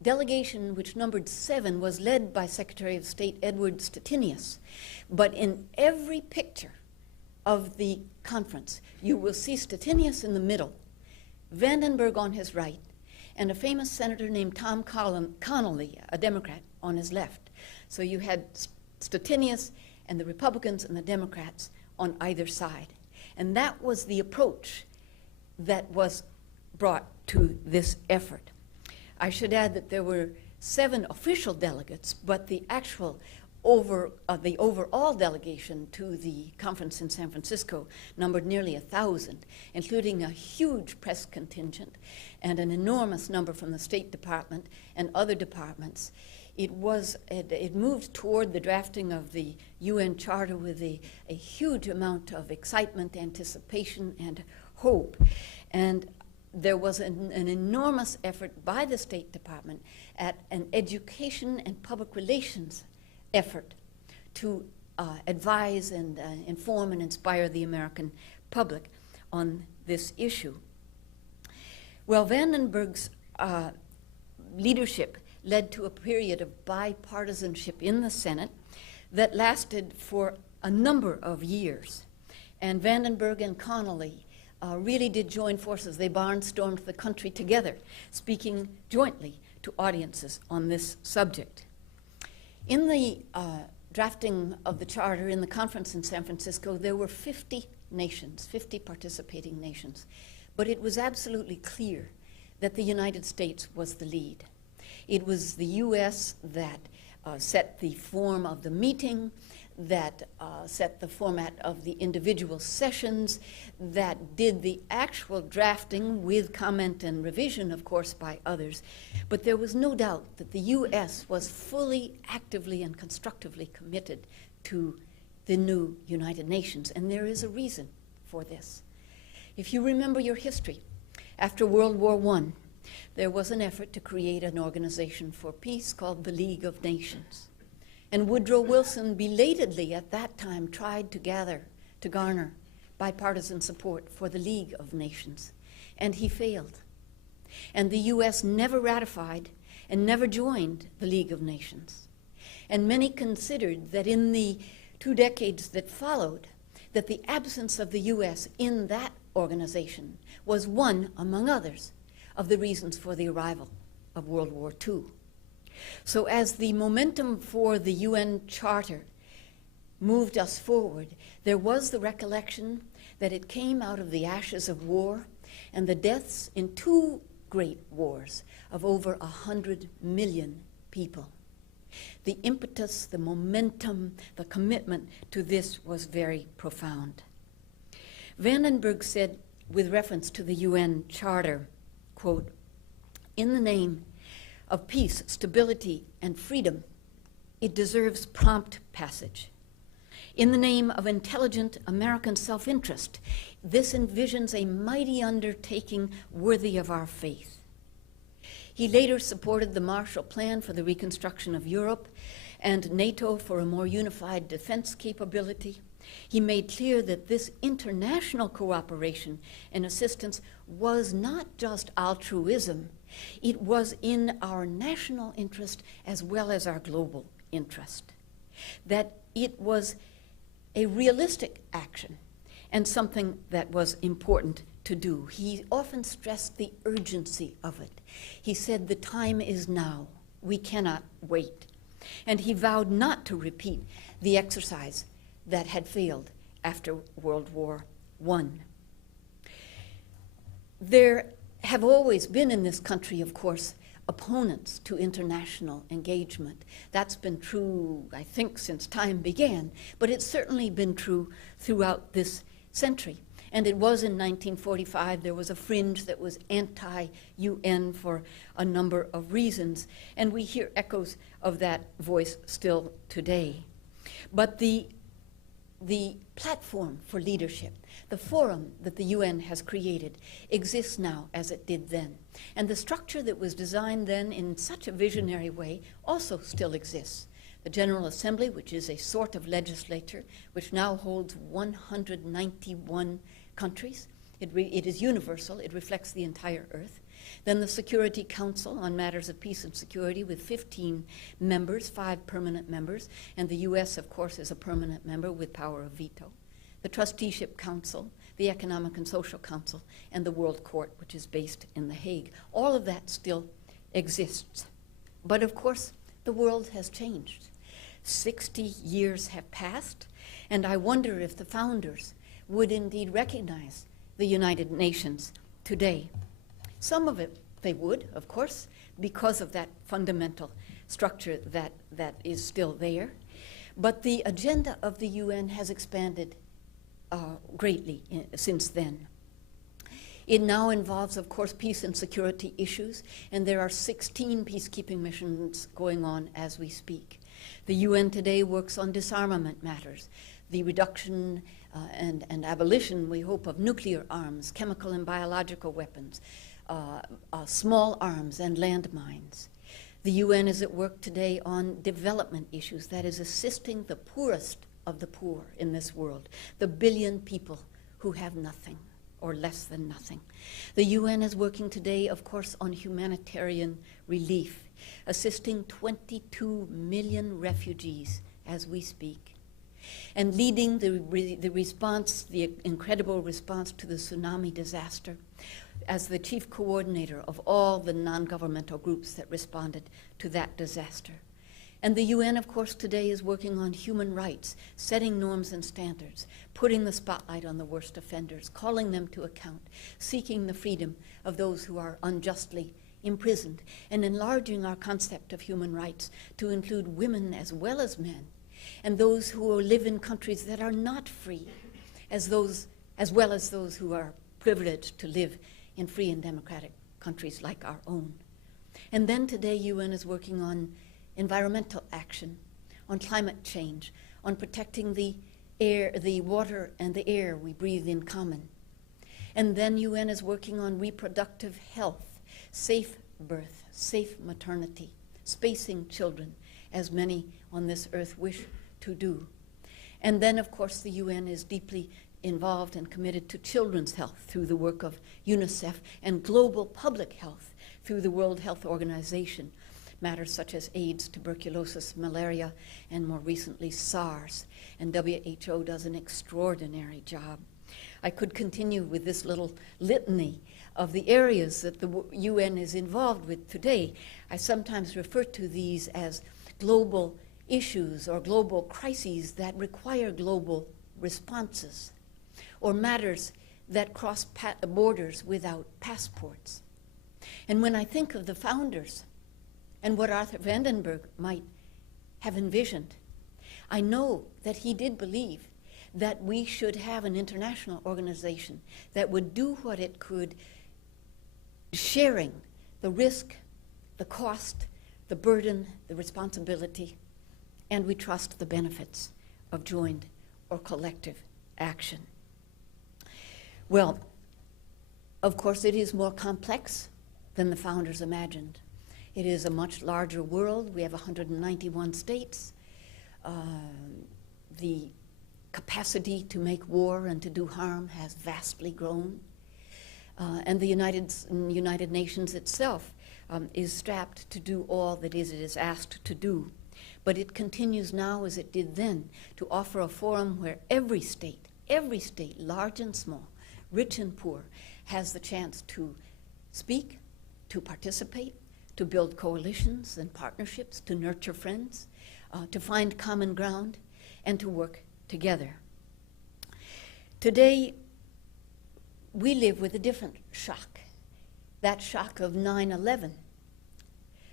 delegation, which numbered 7, was led by Secretary of State Edward Stettinius. But in every picture of the conference, you will see Stettinius in the middle, Vandenberg on his right, and a famous senator named Tom Connolly, a Democrat, on his left. So you had Stettinius and the Republicans and the Democrats on either side. And that was the approach that was brought to this effort. I should add that there were 7 official delegates, but the actual the overall delegation to the conference in San Francisco numbered nearly 1,000, including a huge press contingent and an enormous number from the State Department and other departments. It moved toward the drafting of the UN Charter with a huge amount of excitement, anticipation, and hope. And there was an enormous effort by the State Department at an education and public relations effort to advise and inform and inspire the American public on this issue. Well, Vandenberg's leadership led to a period of bipartisanship in the Senate that lasted for a number of years. And Vandenberg and Connolly really did join forces. They barnstormed the country together, speaking jointly to audiences on this subject. In the drafting of the charter in the conference in San Francisco, there were 50 nations, 50 participating nations. But it was absolutely clear that the United States was the lead. It was the U.S. that set the form of the meeting, that set the format of the individual sessions, that did the actual drafting with comment and revision, of course, by others. But there was no doubt that the U.S. was fully, actively, and constructively committed to the new United Nations, and there is a reason for this. If you remember your history, after World War I, there was an effort to create an organization for peace called the League of Nations. And Woodrow Wilson belatedly at that time tried to garner bipartisan support for the League of Nations, and he failed. And the U.S. never ratified and never joined the League of Nations. And many considered that in the 2 decades that followed, that the absence of the U.S. in that organization was one, among others, of the reasons for the arrival of World War II. So as the momentum for the UN Charter moved us forward, there was the recollection that it came out of the ashes of war and the deaths in 2 great wars of over 100 million people. The impetus, the momentum, the commitment to this was very profound. Vandenberg said, with reference to the UN Charter, quote, "In the name of peace, stability, and freedom, it deserves prompt passage. In the name of intelligent American self-interest, this envisions a mighty undertaking worthy of our faith." He later supported the Marshall Plan for the reconstruction of Europe and NATO for a more unified defense capability. He made clear that this international cooperation and assistance was not just altruism, it was in our national interest as well as our global interest. That it was a realistic action and something that was important to do. He often stressed the urgency of it. He said, the time is now. We cannot wait. And he vowed not to repeat the exercise that had failed after World War I. There have always been in this country, of course, opponents to international engagement. That's been true, I think, since time began, but it's certainly been true throughout this century. And it was in 1945, there was a fringe that was anti-UN for a number of reasons, and we hear echoes of that voice still today. But the platform for leadership, the forum that the UN has created, exists now as it did then. And the structure that was designed then in such a visionary way also still exists. The General Assembly, which is a sort of legislature, which now holds 191 countries. It is universal. It reflects the entire earth. Then the Security Council on matters of peace and security with 15 members, 5 permanent members, and the U.S., of course, is a permanent member with power of veto. The Trusteeship Council, the Economic and Social Council, and the World Court, which is based in The Hague. All of that still exists. But of course, the world has changed. 60 years have passed, and I wonder if the founders would indeed recognize the United Nations today. Some of it they would, of course, because of that fundamental structure that is still there. But the agenda of the UN has expanded greatly since then. It now involves, of course, peace and security issues, and there are 16 peacekeeping missions going on as we speak. The UN today works on disarmament matters, the reduction and abolition, we hope, of nuclear arms, chemical and biological weapons, small arms and landmines. The UN is at work today on development issues, that is, assisting the poorest of the poor in this world, the billion people who have nothing or less than nothing. The UN is working today, of course, on humanitarian relief, assisting 22 million refugees as we speak, and leading the response, the incredible response to the tsunami disaster as the chief coordinator of all the non-governmental groups that responded to that disaster. And the UN, of course, today is working on human rights, setting norms and standards, putting the spotlight on the worst offenders, calling them to account, seeking the freedom of those who are unjustly imprisoned, and enlarging our concept of human rights to include women as well as men, and those who live in countries that are not free, as well as those who are privileged to live in free and democratic countries like our own. And then today, UN is working on environmental action, on climate change, on protecting the air, the water and the air we breathe in common. And then UN is working on reproductive health, safe birth, safe maternity, spacing children, as many on this earth wish to do. And then, of course, the UN is deeply involved and committed to children's health through the work of UNICEF and global public health through the World Health Organization, matters such as AIDS, tuberculosis, malaria, and more recently SARS. And WHO does an extraordinary job. I could continue with this little litany of the areas that the UN is involved with today. I sometimes refer to these as global issues or global crises that require global responses, or matters that cross borders without passports. And when I think of the founders and what Arthur Vandenberg might have envisioned, I know that he did believe that we should have an international organization that would do what it could, sharing the risk, the cost, the burden, the responsibility, and we trust the benefits of joined or collective action. Well, of course, it is more complex than the founders imagined. It is a much larger world. We have 191 states. The capacity to make war and to do harm has vastly grown. And the United Nations itself is strapped to do all that it is asked to do. But it continues now, as it did then, to offer a forum where every state, large and small, rich and poor, has the chance to speak, to participate, to build coalitions and partnerships, to nurture friends, to find common ground, and to work together. Today, we live with a different shock, that shock of 9/11,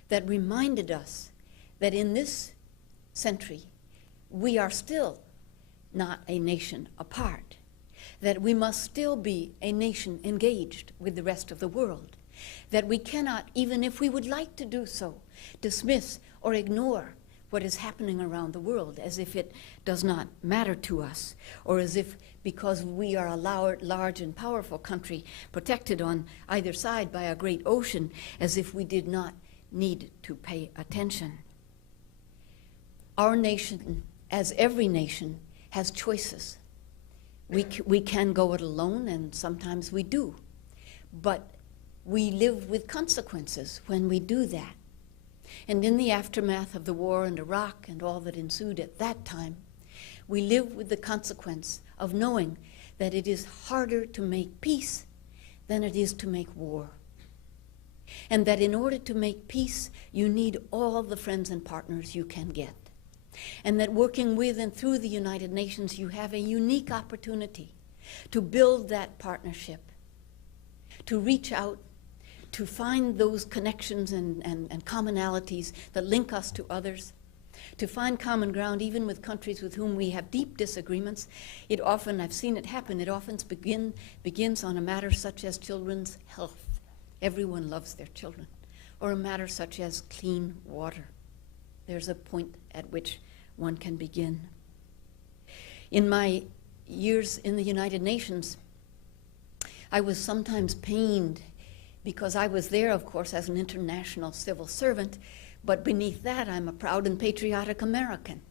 that reminded us that in this century, we are still not a nation apart, that we must still be a nation engaged with the rest of the world, that we cannot, even if we would like to do so, dismiss or ignore what is happening around the world as if it does not matter to us, or as if because we are a large and powerful country protected on either side by a great ocean, as if we did not need to pay attention. Our nation, as every nation, has choices. We can go it alone, and sometimes we do. But we live with consequences when we do that. And in the aftermath of the war in Iraq and all that ensued at that time, we live with the consequence of knowing that it is harder to make peace than it is to make war. And that in order to make peace, you need all the friends and partners you can get. And that working with and through the United Nations, you have a unique opportunity to build that partnership, to reach out, to find those connections and commonalities that link us to others, to find common ground even with countries with whom we have deep disagreements. It often, I've seen it happen, it often begins on a matter such as children's health. Everyone loves their children. Or a matter such as clean water. There's a point at which one can begin. In my years in the United Nations, I was sometimes pained because I was there, of course, as an international civil servant, but beneath that, I'm a proud and patriotic American.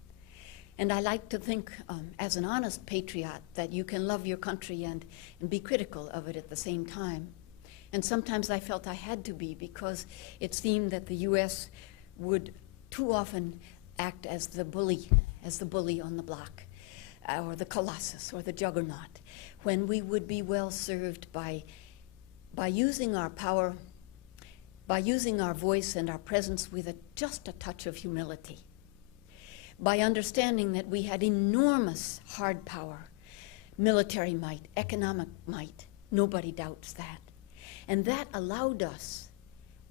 And I like to think, as an honest patriot, that you can love your country and be critical of it at the same time. And sometimes I felt I had to be, because it seemed that the U.S. would too often act as the bully on the block, or the colossus, or the juggernaut, when we would be well served by using our power, by using our voice and our presence with just a touch of humility, by understanding that we had enormous hard power, military might, economic might. Nobody doubts that. And that allowed us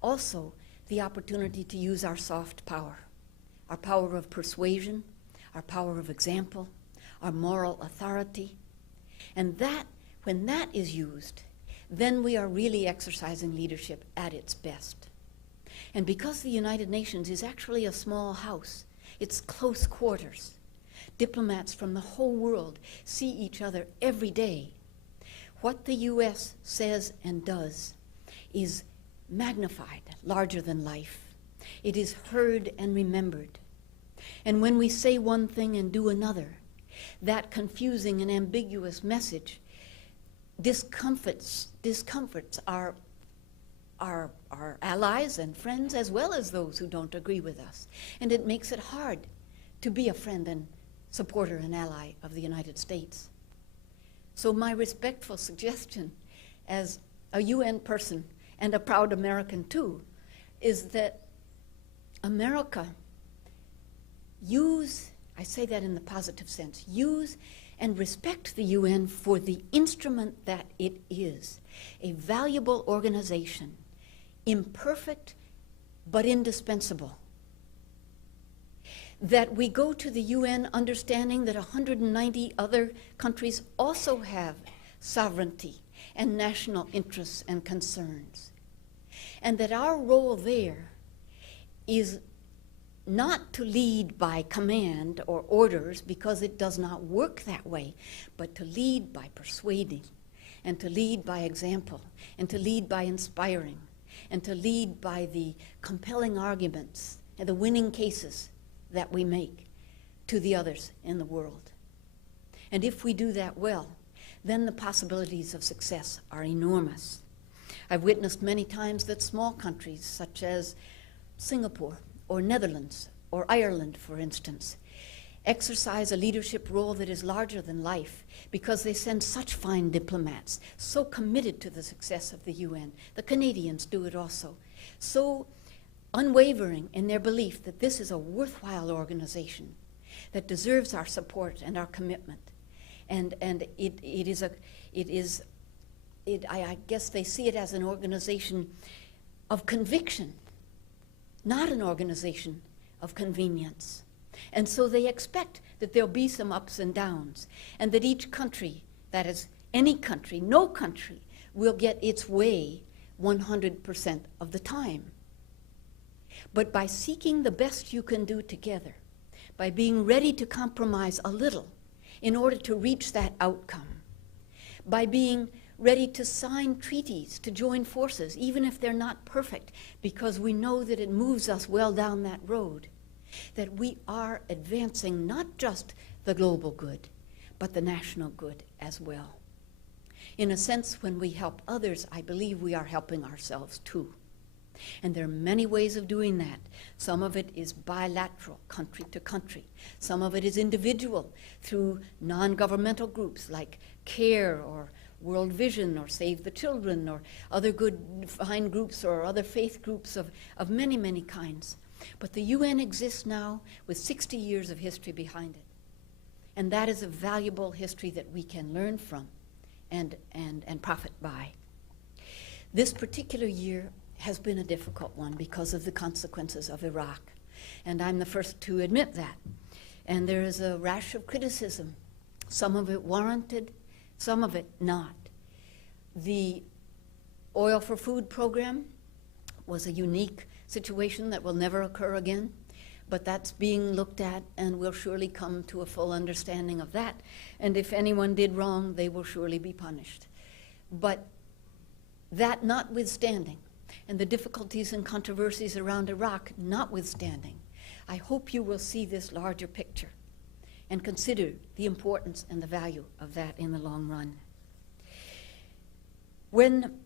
also the opportunity to use our soft power, our power of persuasion, our power of example, our moral authority. And that, when that is used, then we are really exercising leadership at its best. And because the United Nations is actually a small house, it's close quarters. Diplomats from the whole world see each other every day. What the U.S. says and does is magnified, larger than life. It is heard and remembered. And when we say one thing and do another, that confusing and ambiguous message discomforts our allies and friends, as well as those who don't agree with us. And it makes it hard to be a friend and supporter and ally of the United States. So my respectful suggestion as a UN person and a proud American too is that America use, I say that in the positive sense, use and respect the UN for the instrument that it is, a valuable organization, imperfect but indispensable. That we go to the UN understanding that 190 other countries also have sovereignty and national interests and concerns. And that our role there is not to lead by command or orders, because it does not work that way, but to lead by persuading, and to lead by example, and to lead by inspiring, and to lead by the compelling arguments and the winning cases that we make to the others in the world. And if we do that well, then the possibilities of success are enormous. I've witnessed many times that small countries such as Singapore or Netherlands or Ireland, for instance, exercise a leadership role that is larger than life because they send such fine diplomats, so committed to the success of the UN. The Canadians do it also. So unwavering in their belief that this is a worthwhile organization that deserves our support and our commitment. And I guess they see it as an organization of conviction, not an organization of convenience. And so they expect that there'll be some ups and downs, and that each country, that is any country, no country, will get its way 100% of the time. But by seeking the best you can do together, by being ready to compromise a little in order to reach that outcome, by being ready to sign treaties, to join forces, even if they're not perfect, because we know that it moves us well down that road, that we are advancing not just the global good, but the national good as well. In a sense, when we help others, I believe we are helping ourselves too. And there are many ways of doing that. Some of it is bilateral, country to country. Some of it is individual, through non-governmental groups like CARE or World Vision or Save the Children or other good, fine groups or other faith groups of many, many kinds. But the UN exists now with 60 years of history behind it. And that is a valuable history that we can learn from and profit by. This particular year has been a difficult one because of the consequences of Iraq. And I'm the first to admit that. And there is a rash of criticism, some of it warranted, some of it not. The oil for food program was a unique situation that will never occur again, but that's being looked at, and we'll surely come to a full understanding of that. And if anyone did wrong, they will surely be punished. But that notwithstanding, and the difficulties and controversies around Iraq notwithstanding, I hope you will see this larger picture and consider the importance and the value of that in the long run. When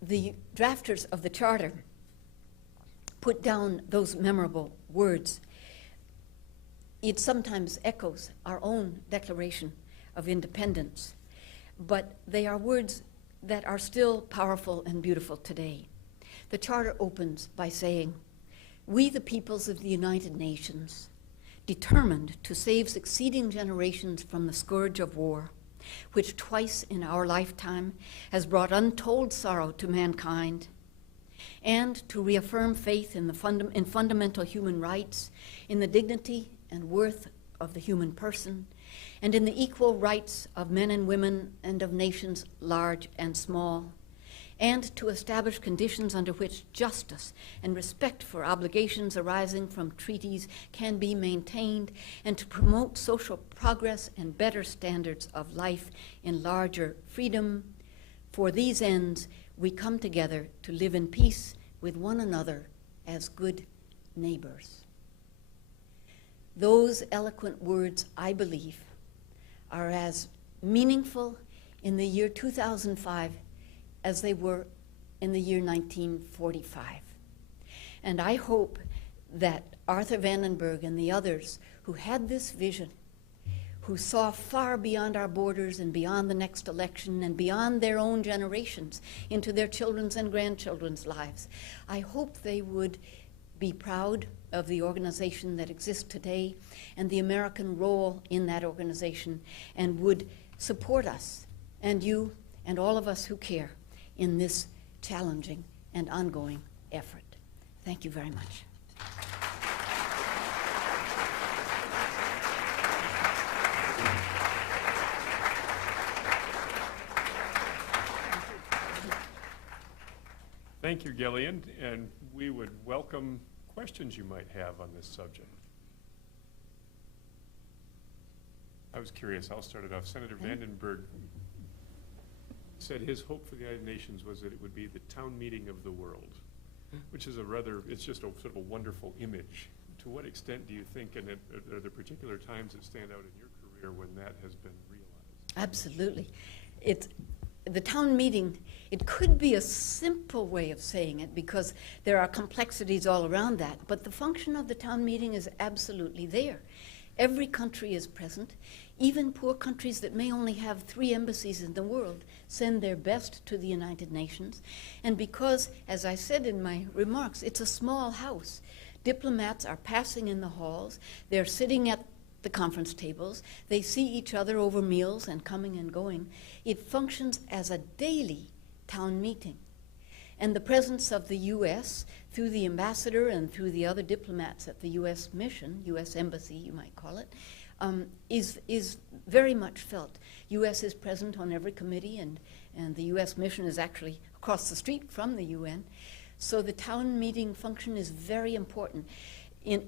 the drafters of the Charter put down those memorable words, it sometimes echoes our own Declaration of Independence, but they are words that are still powerful and beautiful today. The Charter opens by saying, "We, the peoples of the United Nations, determined to save succeeding generations from the scourge of war, which twice in our lifetime has brought untold sorrow to mankind, and to reaffirm faith in fundamental human rights, in the dignity and worth of the human person, and in the equal rights of men and women and of nations large and small, and to establish conditions under which justice and respect for obligations arising from treaties can be maintained, and to promote social progress and better standards of life in larger freedom. For these ends, we come together to live in peace with one another as good neighbors. Those eloquent words, I believe, are as meaningful in the year 2005 as they were in the year 1945. And I hope that Arthur Vandenberg and the others who had this vision, who saw far beyond our borders and beyond the next election and beyond their own generations into their children's and grandchildren's lives, I hope they would be proud of the organization that exists today and the American role in that organization, and would support us and you and all of us who care in this challenging and ongoing effort. Thank you very much. Thank you, Gillian, and we would welcome questions you might have on this subject. I was curious. I'll start it off. Senator Vandenberg said his hope for the United Nations was that it would be the town meeting of the world, which is it's just a sort of a wonderful image. To what extent do you think, and are there particular times that stand out in your career when that has been realized? Absolutely. The town meeting, it could be a simple way of saying it because there are complexities all around that, but the function of the town meeting is absolutely there. Every country is present. Even poor countries that may only have 3 embassies in the world send their best to the United Nations. And because, as I said in my remarks, it's a small house, diplomats are passing in the halls, they're sitting at the conference tables, they see each other over meals and coming and going. It functions as a daily town meeting. And the presence of the U.S. through the ambassador and through the other diplomats at the U.S. mission, U.S. embassy you might call it, is very much felt. U.S. is present on every committee, and the U.S. mission is actually across the street from the UN. So the town meeting function is very important.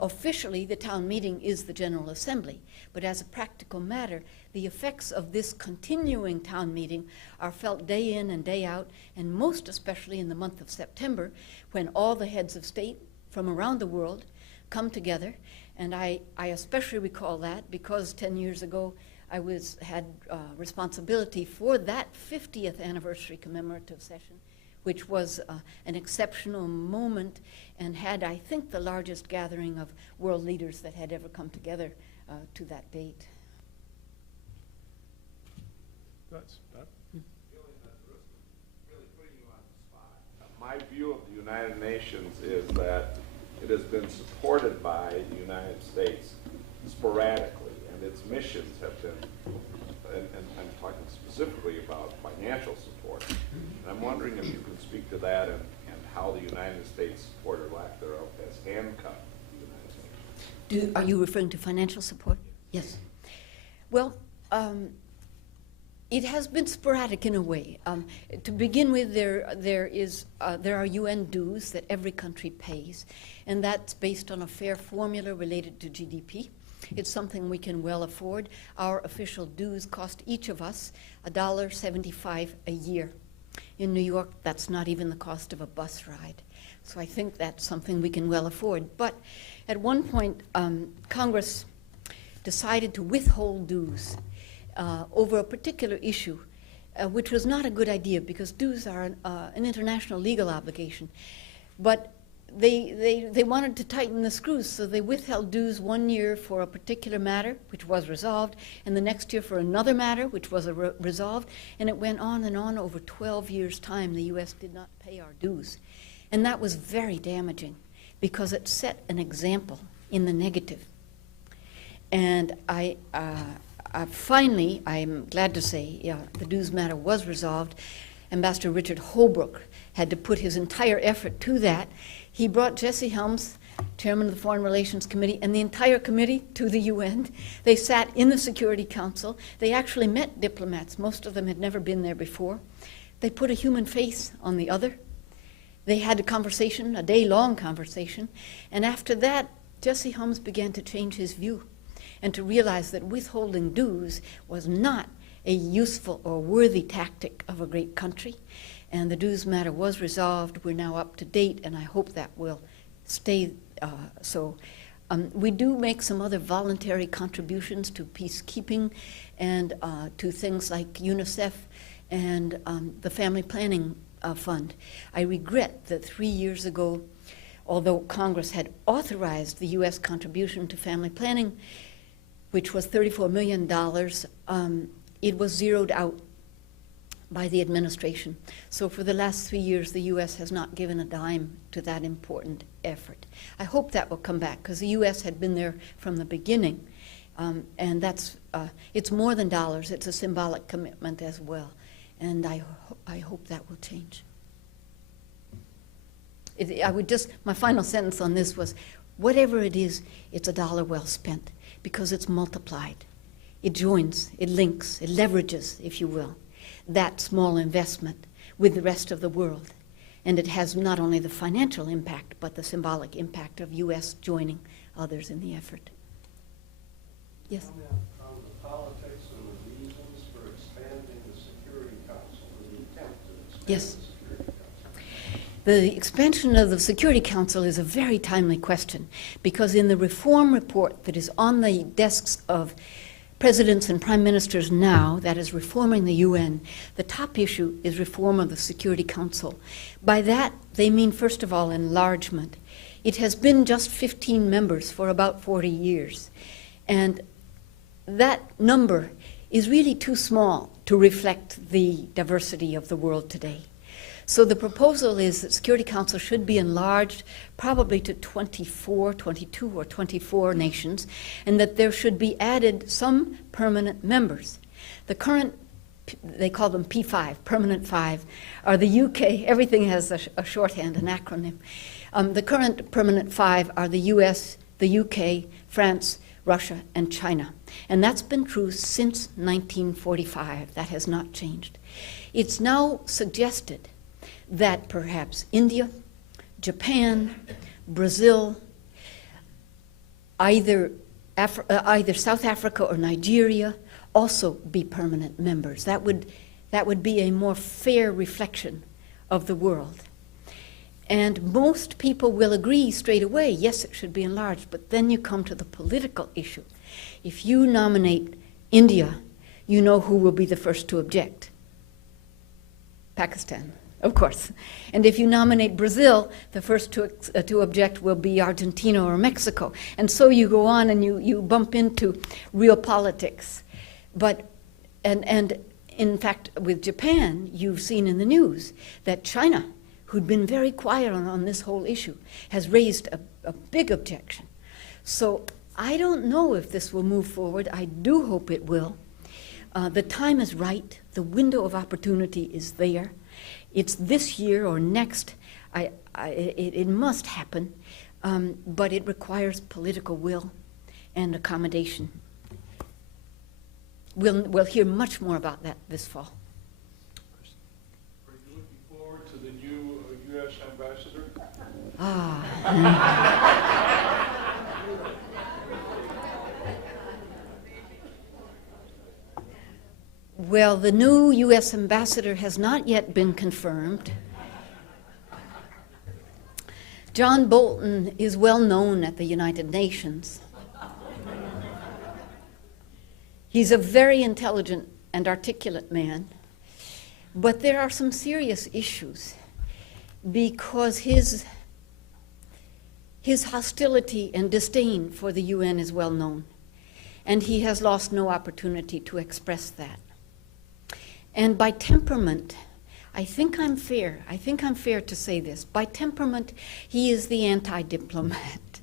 Officially, the town meeting is the General Assembly, but as a practical matter, the effects of this continuing town meeting are felt day in and day out, and most especially in the month of September, when all the heads of state from around the world come together. And I especially recall that because 10 years ago I had responsibility for that 50th anniversary commemorative session, which was an exceptional moment and had, I think, the largest gathering of world leaders that had ever come together to that date. That's really putting you on the spot. My view of the United Nations is that it has been supported by the United States sporadically, and its missions have been, and I'm talking specifically about financial support. And I'm wondering if you can speak to that and how the United States support or lack thereof has handcuffed the United States. Are you referring to financial support? Yes. Well, it has been sporadic in a way. To begin with, there are UN dues that every country pays, and that's based on a fair formula related to GDP. It's something we can well afford. Our official dues cost each of us $1.75 a year. In New York, that's not even the cost of a bus ride. So I think that's something we can well afford. But at one point, Congress decided to withhold dues over a particular issue, which was not a good idea because dues are an international legal obligation. But they wanted to tighten the screws, so they withheld dues 1 year for a particular matter, which was resolved, and the next year for another matter, which was resolved, and it went on and on over 12 years' time. The U.S. did not pay our dues. And that was very damaging because it set an example in the negative. And finally, I'm glad to say, the dues matter was resolved. Ambassador Richard Holbrooke had to put his entire effort to that. He brought Jesse Helms, chairman of the Foreign Relations Committee, and the entire committee to the UN. They sat in the Security Council. They actually met diplomats. Most of them had never been there before. They put a human face on the other. They had a conversation, a day-long conversation, and after that, Jesse Helms began to change his view and to realize that withholding dues was not a useful or worthy tactic of a great country. And the dues matter was resolved. We're now up to date, and I hope that will stay so. We do make some other voluntary contributions to peacekeeping and to things like UNICEF and the Family Planning Fund. I regret that 3 years ago, although Congress had authorized the U.S. contribution to family planning, which was $34 million, it was zeroed out by the administration. So for the last 3 years, the U.S. has not given a dime to that important effort. I hope that will come back, because the U.S. had been there from the beginning, and that's it's more than dollars. It's a symbolic commitment as well, and I hope that will change. My final sentence on this was, whatever it is, it's a dollar well spent, because it's multiplied. It joins, it links, it leverages, if you will, that small investment with the rest of the world. And it has not only the financial impact, but the symbolic impact of U.S. joining others in the effort. Yes? On the politics and the reasons for expanding the Security Council, the attempt to expand Yes. the Security Council. The expansion of the Security Council is a very timely question, because in the reform report that is on the desks of presidents and prime ministers now, that is reforming the UN, the top issue is reform of the Security Council. By that, they mean, first of all, enlargement. It has been just 15 members for about 40 years, and that number is really too small to reflect the diversity of the world today. So the proposal is that Security Council should be enlarged probably to 22 or 24 nations, and that there should be added some permanent members. The current, they call them P5, permanent 5, are the UK, everything has a shorthand, an acronym. The current permanent 5 are the US, the UK, France, Russia, and China. And that's been true since 1945. That has not changed. It's now suggested that perhaps India, Japan, Brazil, either South Africa or Nigeria also be permanent members. That would be a more fair reflection of the world. And most people will agree straight away, yes, it should be enlarged, but then you come to the political issue. If you nominate India, you know who will be the first to object. Pakistan. Of course. And if you nominate Brazil, the first to object will be Argentina or Mexico. And so you go on and you bump into real politics. And in fact, with Japan, you've seen in the news that China, who'd been very quiet on this whole issue, has raised a big objection. So I don't know if this will move forward. I do hope it will. The time is right. The window of opportunity is there. It's this year or next. It must happen, but it requires political will and accommodation. We'll hear much more about that this fall. Are you looking forward to the new U.S. ambassador? Well, the new U.S. ambassador has not yet been confirmed. John Bolton is well known at the United Nations. He's a very intelligent and articulate man, but there are some serious issues because his hostility and disdain for the UN is well known, and he has lost no opportunity to express that. And by temperament, I think I'm fair to say this. By temperament, he is the anti-diplomat.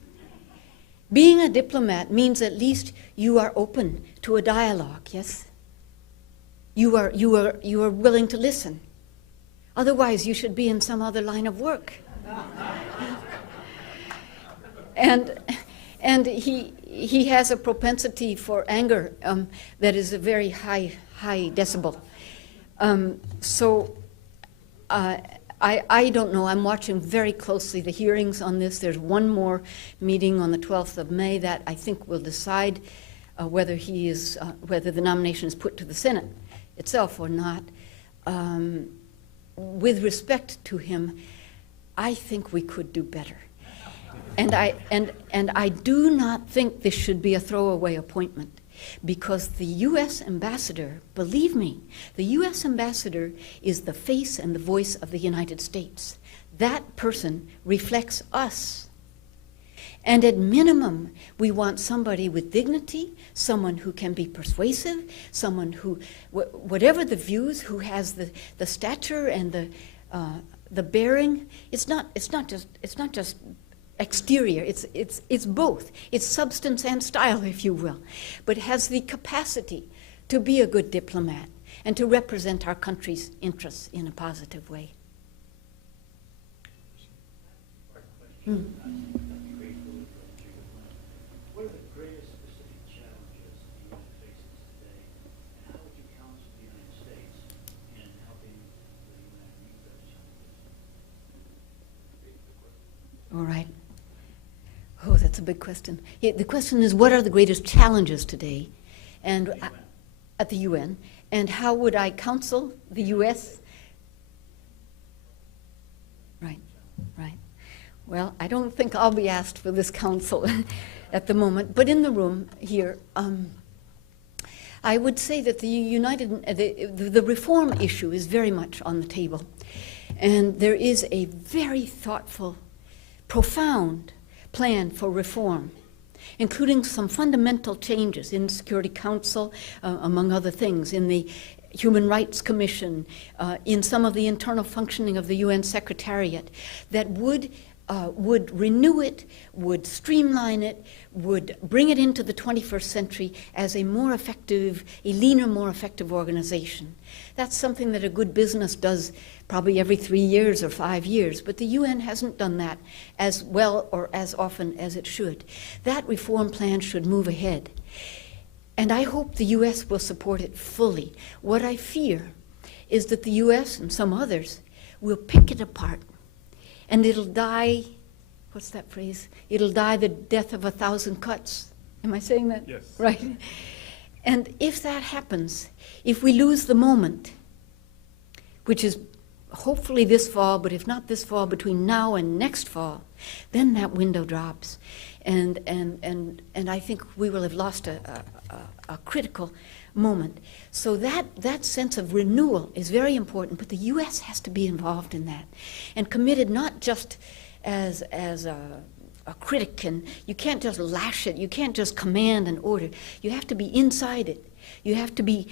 Being a diplomat means at least you are open to a dialogue, yes? You are willing to listen. Otherwise, you should be in some other line of work. And he has a propensity for anger that is a very high decibel. So I don't know. I'm watching very closely the hearings on this. There's one more meeting on the 12th of May that I think will decide whether the nomination is put to the Senate itself or not. With respect to him, I think we could do better. And I do not think this should be a throwaway appointment, because the U.S. ambassador, believe me, the U.S. ambassador is the face and the voice of the United States. That person reflects us. And at minimum, we want somebody with dignity, someone who can be persuasive, someone who, whatever the views, who has the stature and the bearing. It's not just exterior. It's both. It's substance and style, if you will, but has the capacity to be a good diplomat and to represent our country's interests in a positive way. What are the greatest specific challenges the Union faces today, and how would you counsel the United States in helping the UN meet those challenges? All right. Oh, that's a big question. The question is, what are the greatest challenges today, and at the UN, and how would I counsel the U.S.? Right, right. Well, I don't think I'll be asked for this counsel at the moment, but in the room here, I would say that the reform issue is very much on the table, and there is a very thoughtful, profound plan for reform, including some fundamental changes in the Security Council, among other things, in the Human Rights Commission, in some of the internal functioning of the UN Secretariat, that would renew it, would streamline it, would bring it into the 21st century as a more effective, a leaner, more effective organization. That's something that a good business does probably every 3 years or 5 years, but the UN hasn't done that as well or as often as it should. That reform plan should move ahead, and I hope the US will support it fully. What I fear is that the US and some others will pick it apart, and it'll die, what's that phrase? It'll die the death of 1,000 cuts. Am I saying that? Yes. Right? And if that happens, if we lose the moment, which is hopefully this fall, but if not this fall, between now and next fall, then that window drops. And I think we will have lost a critical moment. So that sense of renewal is very important, but the U.S. has to be involved in that and committed not just as a critic, and you can't just lash it, you can't just command and order. You have to be inside it. You have to be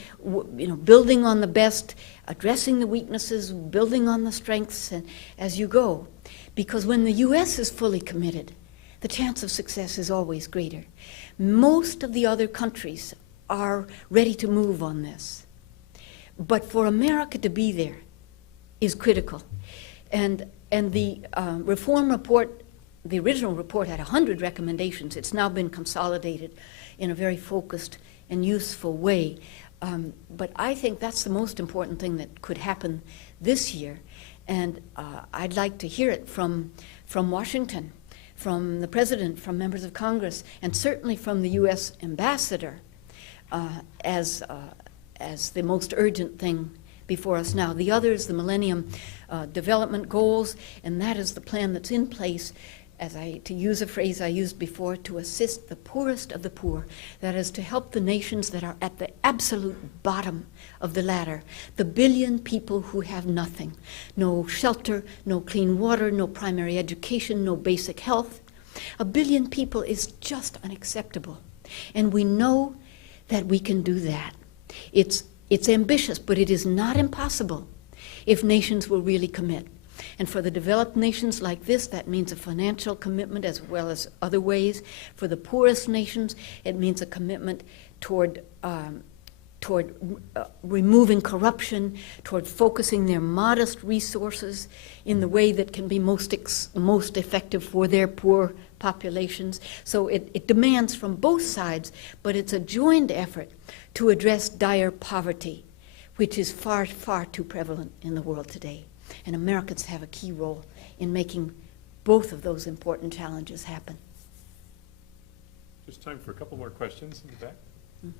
building on the best, addressing the weaknesses, building on the strengths as you go. Because when the U.S. is fully committed, the chance of success is always greater. Most of the other countries are ready to move on this. But for America to be there is critical. And the reform report, the original report had 100 recommendations. It's now been consolidated in a very focused and useful way. But I think that's the most important thing that could happen this year. And I'd like to hear it from Washington, from the President, from members of Congress, and certainly from the U.S. ambassador as the most urgent thing before us now. The other is the Millennium Development Goals, and that is the plan that's in place, to use a phrase I used before, to assist the poorest of the poor. That is, to help the nations that are at the absolute bottom of the ladder, the billion people who have nothing, no shelter, no clean water, no primary education, no basic health. 1 billion people is just unacceptable, and we know that we can do that. It's ambitious, but it is not impossible if nations will really commit. And for the developed nations like this, that means a financial commitment as well as other ways. For the poorest nations, it means a commitment toward removing corruption, toward focusing their modest resources in the way that can be most effective for their poor populations. So it demands from both sides, but it's a joint effort to address dire poverty, which is far, far too prevalent in the world today. And Americans have a key role in making both of those important challenges happen. Just time for a couple more questions in the back. You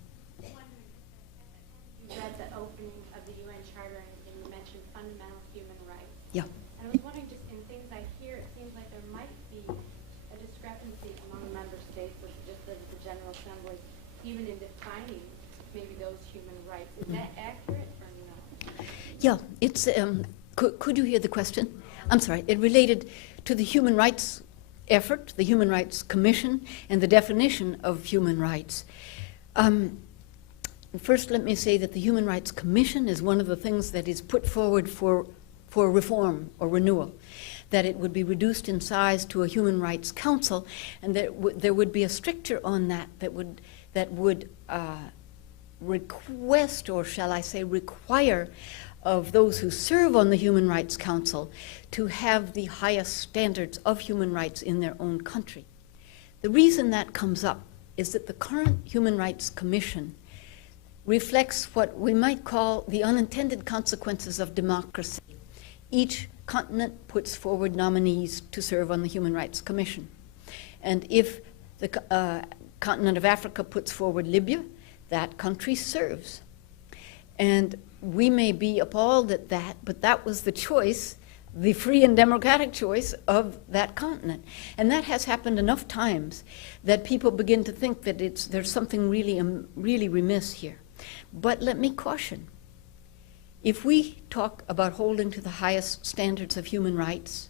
read the opening of the UN Charter and you mentioned fundamental human rights. Yeah. And I was wondering, just in things I hear, it seems like there might be a discrepancy among member states, just as the General Assembly, even in defining maybe those human rights. Is that accurate or no? Yeah, it's, could you hear the question? I'm sorry, it related to the human rights effort, the Human Rights Commission, and the definition of human rights. First, let me say that the Human Rights Commission is one of the things that is put forward for reform or renewal, that it would be reduced in size to a Human Rights Council, and that there would be a stricture on that would request, or shall I say require, of those who serve on the Human Rights Council to have the highest standards of human rights in their own country. The reason that comes up is that the current Human Rights Commission reflects what we might call the unintended consequences of democracy. Each continent puts forward nominees to serve on the Human Rights Commission. And if the continent of Africa puts forward Libya, that country serves. And we may be appalled at that, but that was the choice, the free and democratic choice of that continent. And that has happened enough times that people begin to think that there's something really remiss here. But let me caution, if we talk about holding to the highest standards of human rights,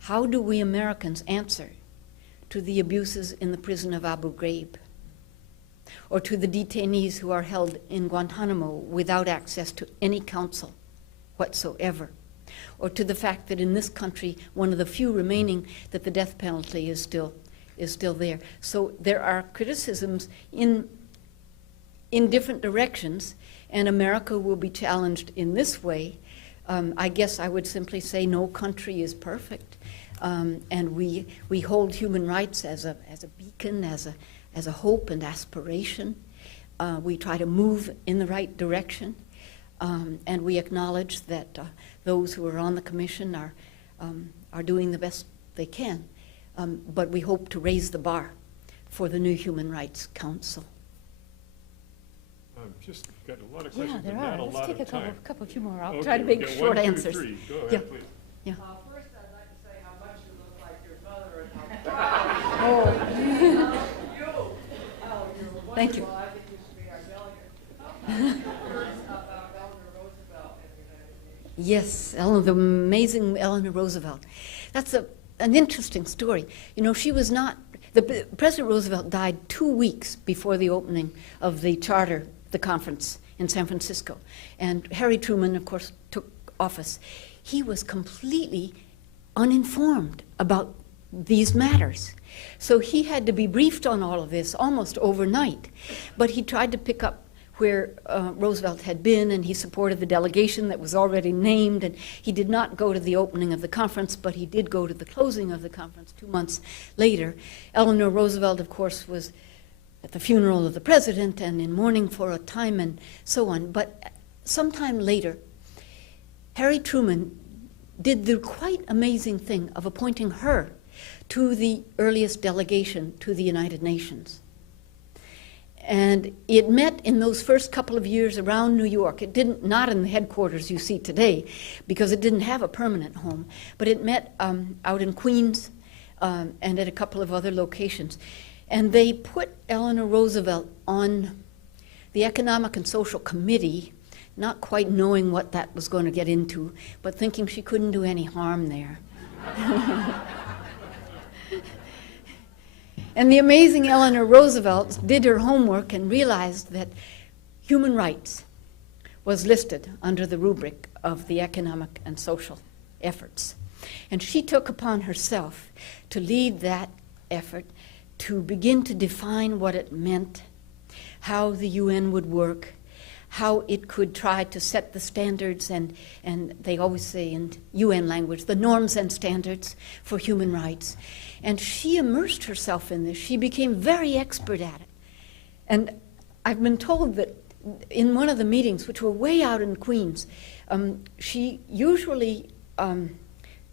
how do we Americans answer to the abuses in the prison of Abu Ghraib, or to the detainees who are held in Guantanamo without access to any counsel whatsoever, or to the fact that in this country, one of the few remaining, that the death penalty is still there. So there are criticisms in different directions, and America will be challenged in this way. I guess I would simply say no country is perfect, and we hold human rights as a beacon, as a hope and aspiration. We try to move in the right direction, and we acknowledge that those who are on the commission are doing the best they can, but we hope to raise the bar for the new Human Rights Council. Just got a lot of questions, Yeah, there but not are. a Let's lot take of time. a couple few more. I'll Okay, try to we've make got short 1, 2, answers. 3. Go ahead, Yeah. please. Yeah. First, I'd like to say how much you look like your mother and how proud you are. You're Thank you. wonderful. I think you should be our delegate. Words about Eleanor Roosevelt in the United Nations. Yes, the amazing Eleanor Roosevelt. That's an interesting story. You know, she was not, President Roosevelt died 2 weeks before the opening of the charter, the conference in San Francisco. And Harry Truman, of course, took office. He was completely uninformed about these matters. So he had to be briefed on all of this almost overnight. But he tried to pick up where Roosevelt had been, and he supported the delegation that was already named, and he did not go to the opening of the conference, but he did go to the closing of the conference 2 months later. Eleanor Roosevelt, of course, was at the funeral of the president and in mourning for a time and so on. But sometime later, Harry Truman did the quite amazing thing of appointing her to the earliest delegation to the United Nations. And it met in those first couple of years around New York. It didn't, not in the headquarters you see today, because it didn't have a permanent home, but it met out in Queens and at a couple of other locations. And they put Eleanor Roosevelt on the Economic and Social Committee, not quite knowing what that was going to get into, but thinking she couldn't do any harm there. And the amazing Eleanor Roosevelt did her homework and realized that human rights was listed under the rubric of the economic and social efforts. And she took upon herself to lead that effort, to begin to define what it meant, how the UN would work, how it could try to set the standards and they always say in UN language, the norms and standards for human rights. And she immersed herself in this. She became very expert at it. And I've been told that in one of the meetings, which were way out in Queens, she usually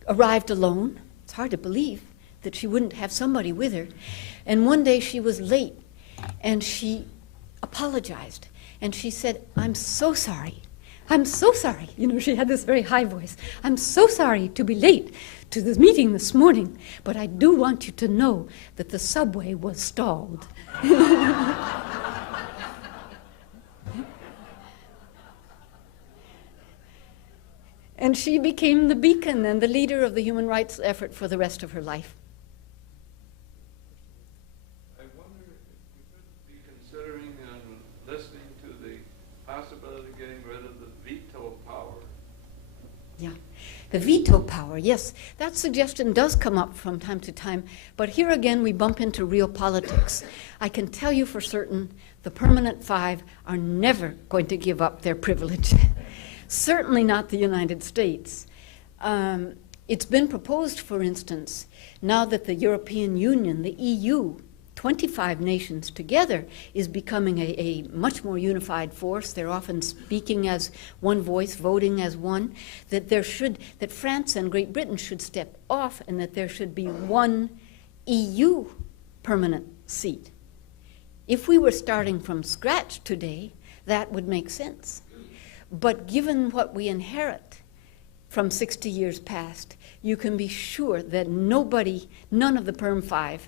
arrived alone. It's hard to believe that she wouldn't have somebody with her. And one day she was late, and she apologized. And she said, "I'm so sorry. I'm so sorry." You know, she had this very high voice. "I'm so sorry to be late to this meeting this morning, but I do want you to know that the subway was stalled." And she became the beacon and the leader of the human rights effort for the rest of her life. I wonder if you could be considering and listening to the possibility of getting rid of the veto power. Yeah, the veto power, yes. That suggestion does come up from time to time, but here again we bump into real politics. I can tell you for certain the Permanent Five are never going to give up their privilege. Certainly not the United States. It's been proposed, for instance, now that the European Union, the EU, 25 nations together, is becoming a much more unified force. They're often speaking as one voice, voting as one, that France and Great Britain should step off and that there should be one EU permanent seat. If we were starting from scratch today, that would make sense. But given what we inherit from 60 years past, you can be sure that none of the Perm 5,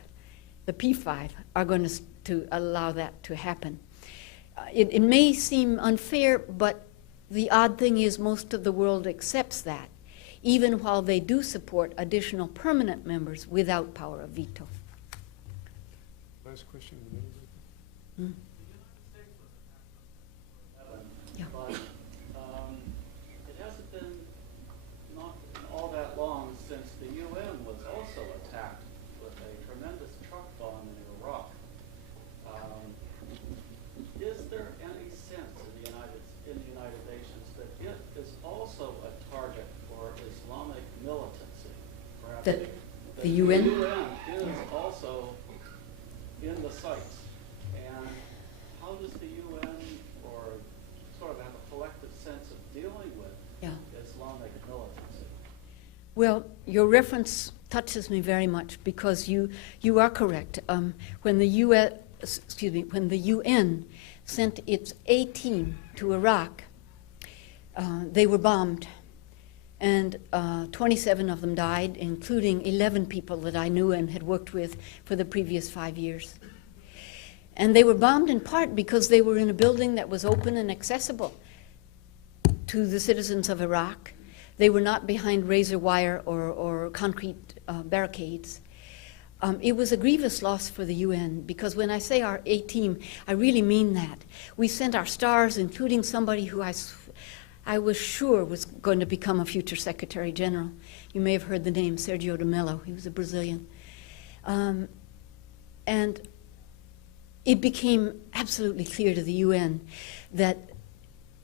the P5, are going to allow that to happen. It may seem unfair, but the odd thing is most of the world accepts that, even while they do support additional permanent members without power of veto. Last question. Mm. Yeah. But it hasn't been not all that long since the UN was also attacked with a tremendous truck bomb in Iraq. Is there any sense in the United Nations that it is also a target for Islamic militancy? Perhaps The the UN? UN is also in the sights. And how does the UN or sort of have a collective sense of dealing with Islamic militancy? Well, your reference touches me very much because you are correct. When the UN sent its A team to Iraq, they were bombed, and 27 of them died, including 11 people that I knew and had worked with for the previous 5 years. And they were bombed in part because they were in a building that was open and accessible to the citizens of Iraq. They were not behind razor wire or concrete barricades. It was a grievous loss for the UN because when I say our A team, I really mean that. We sent our stars, including somebody who I was sure was going to become a future Secretary General. You may have heard the name, Sergio de Mello. He was a Brazilian. And it became absolutely clear to the UN that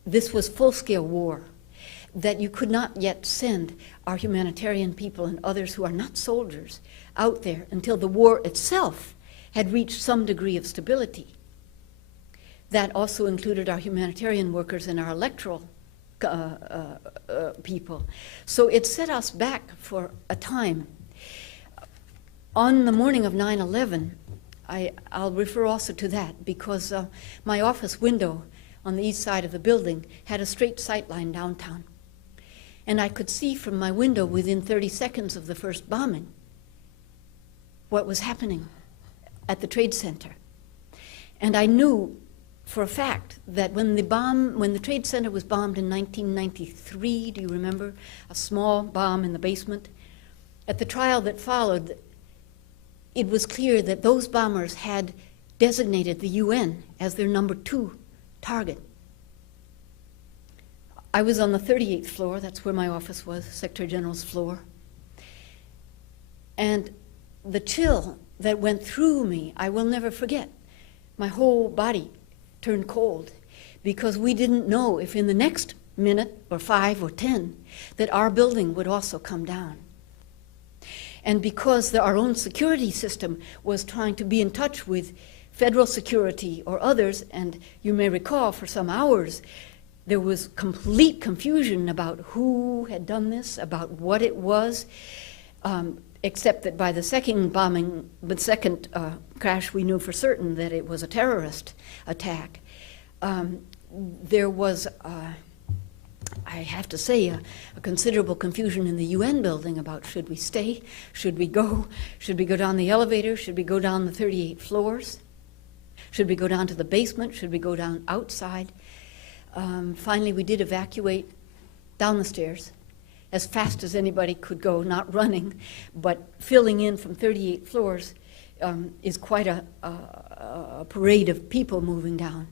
this was full-scale war, that you could not yet send our humanitarian people and others who are not soldiers out there until the war itself had reached some degree of stability. That also included our humanitarian workers and our electoral people. So it set us back for a time. On the morning of 9/11, I'll refer also to that because my office window on the east side of the building had a straight sight line downtown. And I could see from my window within 30 seconds of the first bombing what was happening at the Trade Center. And I knew for a fact that when the Trade Center was bombed in 1993, do you remember? A small bomb in the basement. At the trial that followed, it was clear that those bombers had designated the UN as their number 2 target. I was on the 38th floor, that's where my office was, Secretary General's floor. And the chill that went through me, I will never forget. My whole body turned cold because we didn't know if in the next minute or 5 or 10 that our building would also come down. And because our own security system was trying to be in touch with federal security or others, and you may recall for some hours there was complete confusion about who had done this, about what it was, except that by the second bombing, the second crash, we knew for certain that it was a terrorist attack. There was, I have to say, a considerable confusion in the UN building about should we stay, should we go down the elevator, should we go down the 38 floors, should we go down to the basement, should we go down outside. Finally, we did evacuate down the stairs as fast as anybody could go, not running, but filling in from 38 floors is quite a parade of people moving down.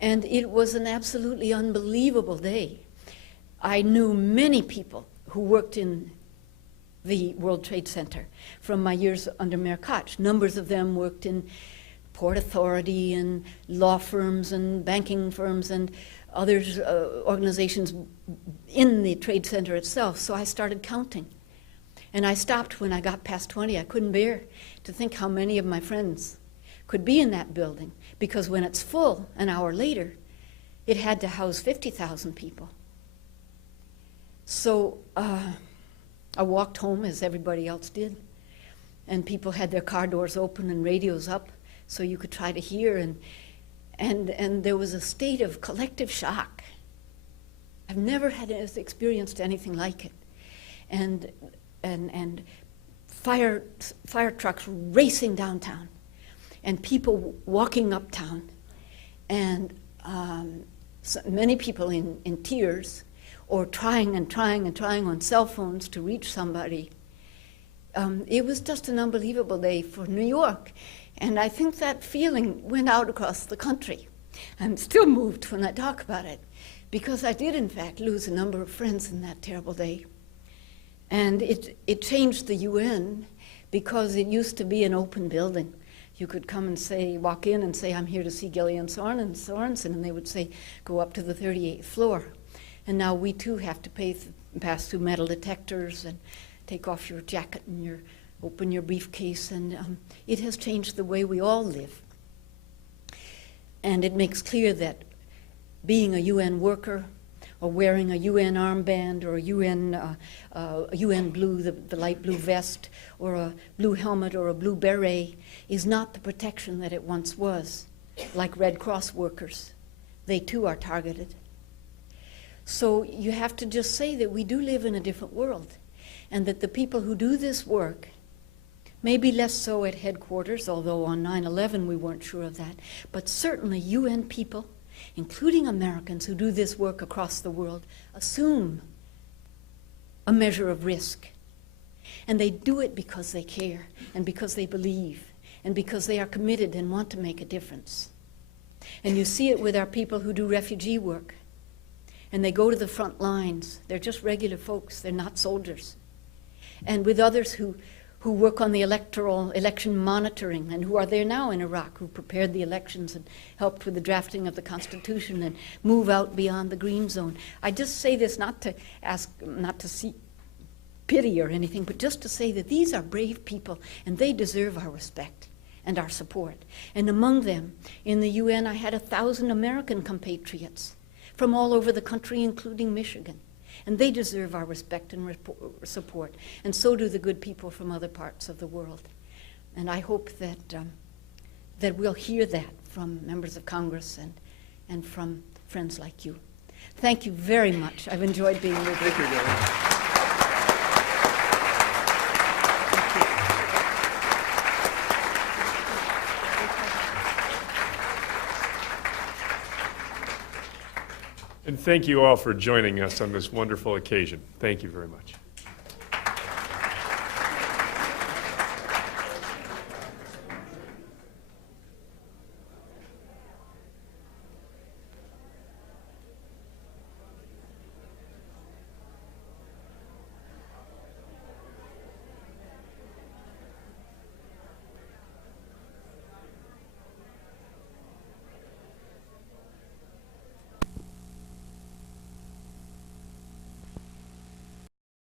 And it was an absolutely unbelievable day. I knew many people who worked in the World Trade Center from my years under Mayor Koch. Numbers of them worked in Port Authority and law firms and banking firms and others, organizations in the Trade Center itself. So I started counting. And I stopped when I got past 20. I couldn't bear to think how many of my friends could be in that building, because when it's full an hour later, it had to house 50,000 people. So I walked home as everybody else did, and people had their car doors open and radios up so you could try to hear, and there was a state of collective shock. I've never had experienced anything like it. And fire trucks racing downtown, and people walking uptown, and so many people in tears, or trying on cell phones to reach somebody. It was just an unbelievable day for New York, and I think that feeling went out across the country. I'm still moved when I talk about it, because I did in fact lose a number of friends in that terrible day. And it changed the UN, because it used to be an open building. You could come and say, walk in and say, I'm here to see Gillian Sorensen, and they would say, go up to the 38th floor. And now we too have to pass through metal detectors and take off your jacket and open your briefcase, and it has changed the way we all live. And it makes clear that being a UN worker, or wearing a UN armband, or a UN blue, the light blue vest, or a blue helmet, or a blue beret, is not the protection that it once was, like Red Cross workers. They too are targeted. So you have to just say that we do live in a different world, and that the people who do this work, maybe less so at headquarters, although on 9/11 we weren't sure of that, but certainly UN people, including Americans who do this work across the world, assume a measure of risk. And they do it because they care, and because they believe, and because they are committed and want to make a difference. And you see it with our people who do refugee work. And they go to the front lines. They're just regular folks. They're not soldiers. And with others who work on the election monitoring, and who are there now in Iraq, who prepared the elections and helped with the drafting of the Constitution and move out beyond the green zone. I just say this not to seek pity or anything, but just to say that these are brave people, and they deserve our respect and our support. And among them, in the UN, I had 1,000 American compatriots from all over the country, including Michigan. And they deserve our respect and support. And so do the good people from other parts of the world. And I hope that we'll hear that from members of Congress and from friends like you. Thank you very much. I've enjoyed being with you. Thank you, Gillian. And thank you all for joining us on this wonderful occasion. Thank you very much.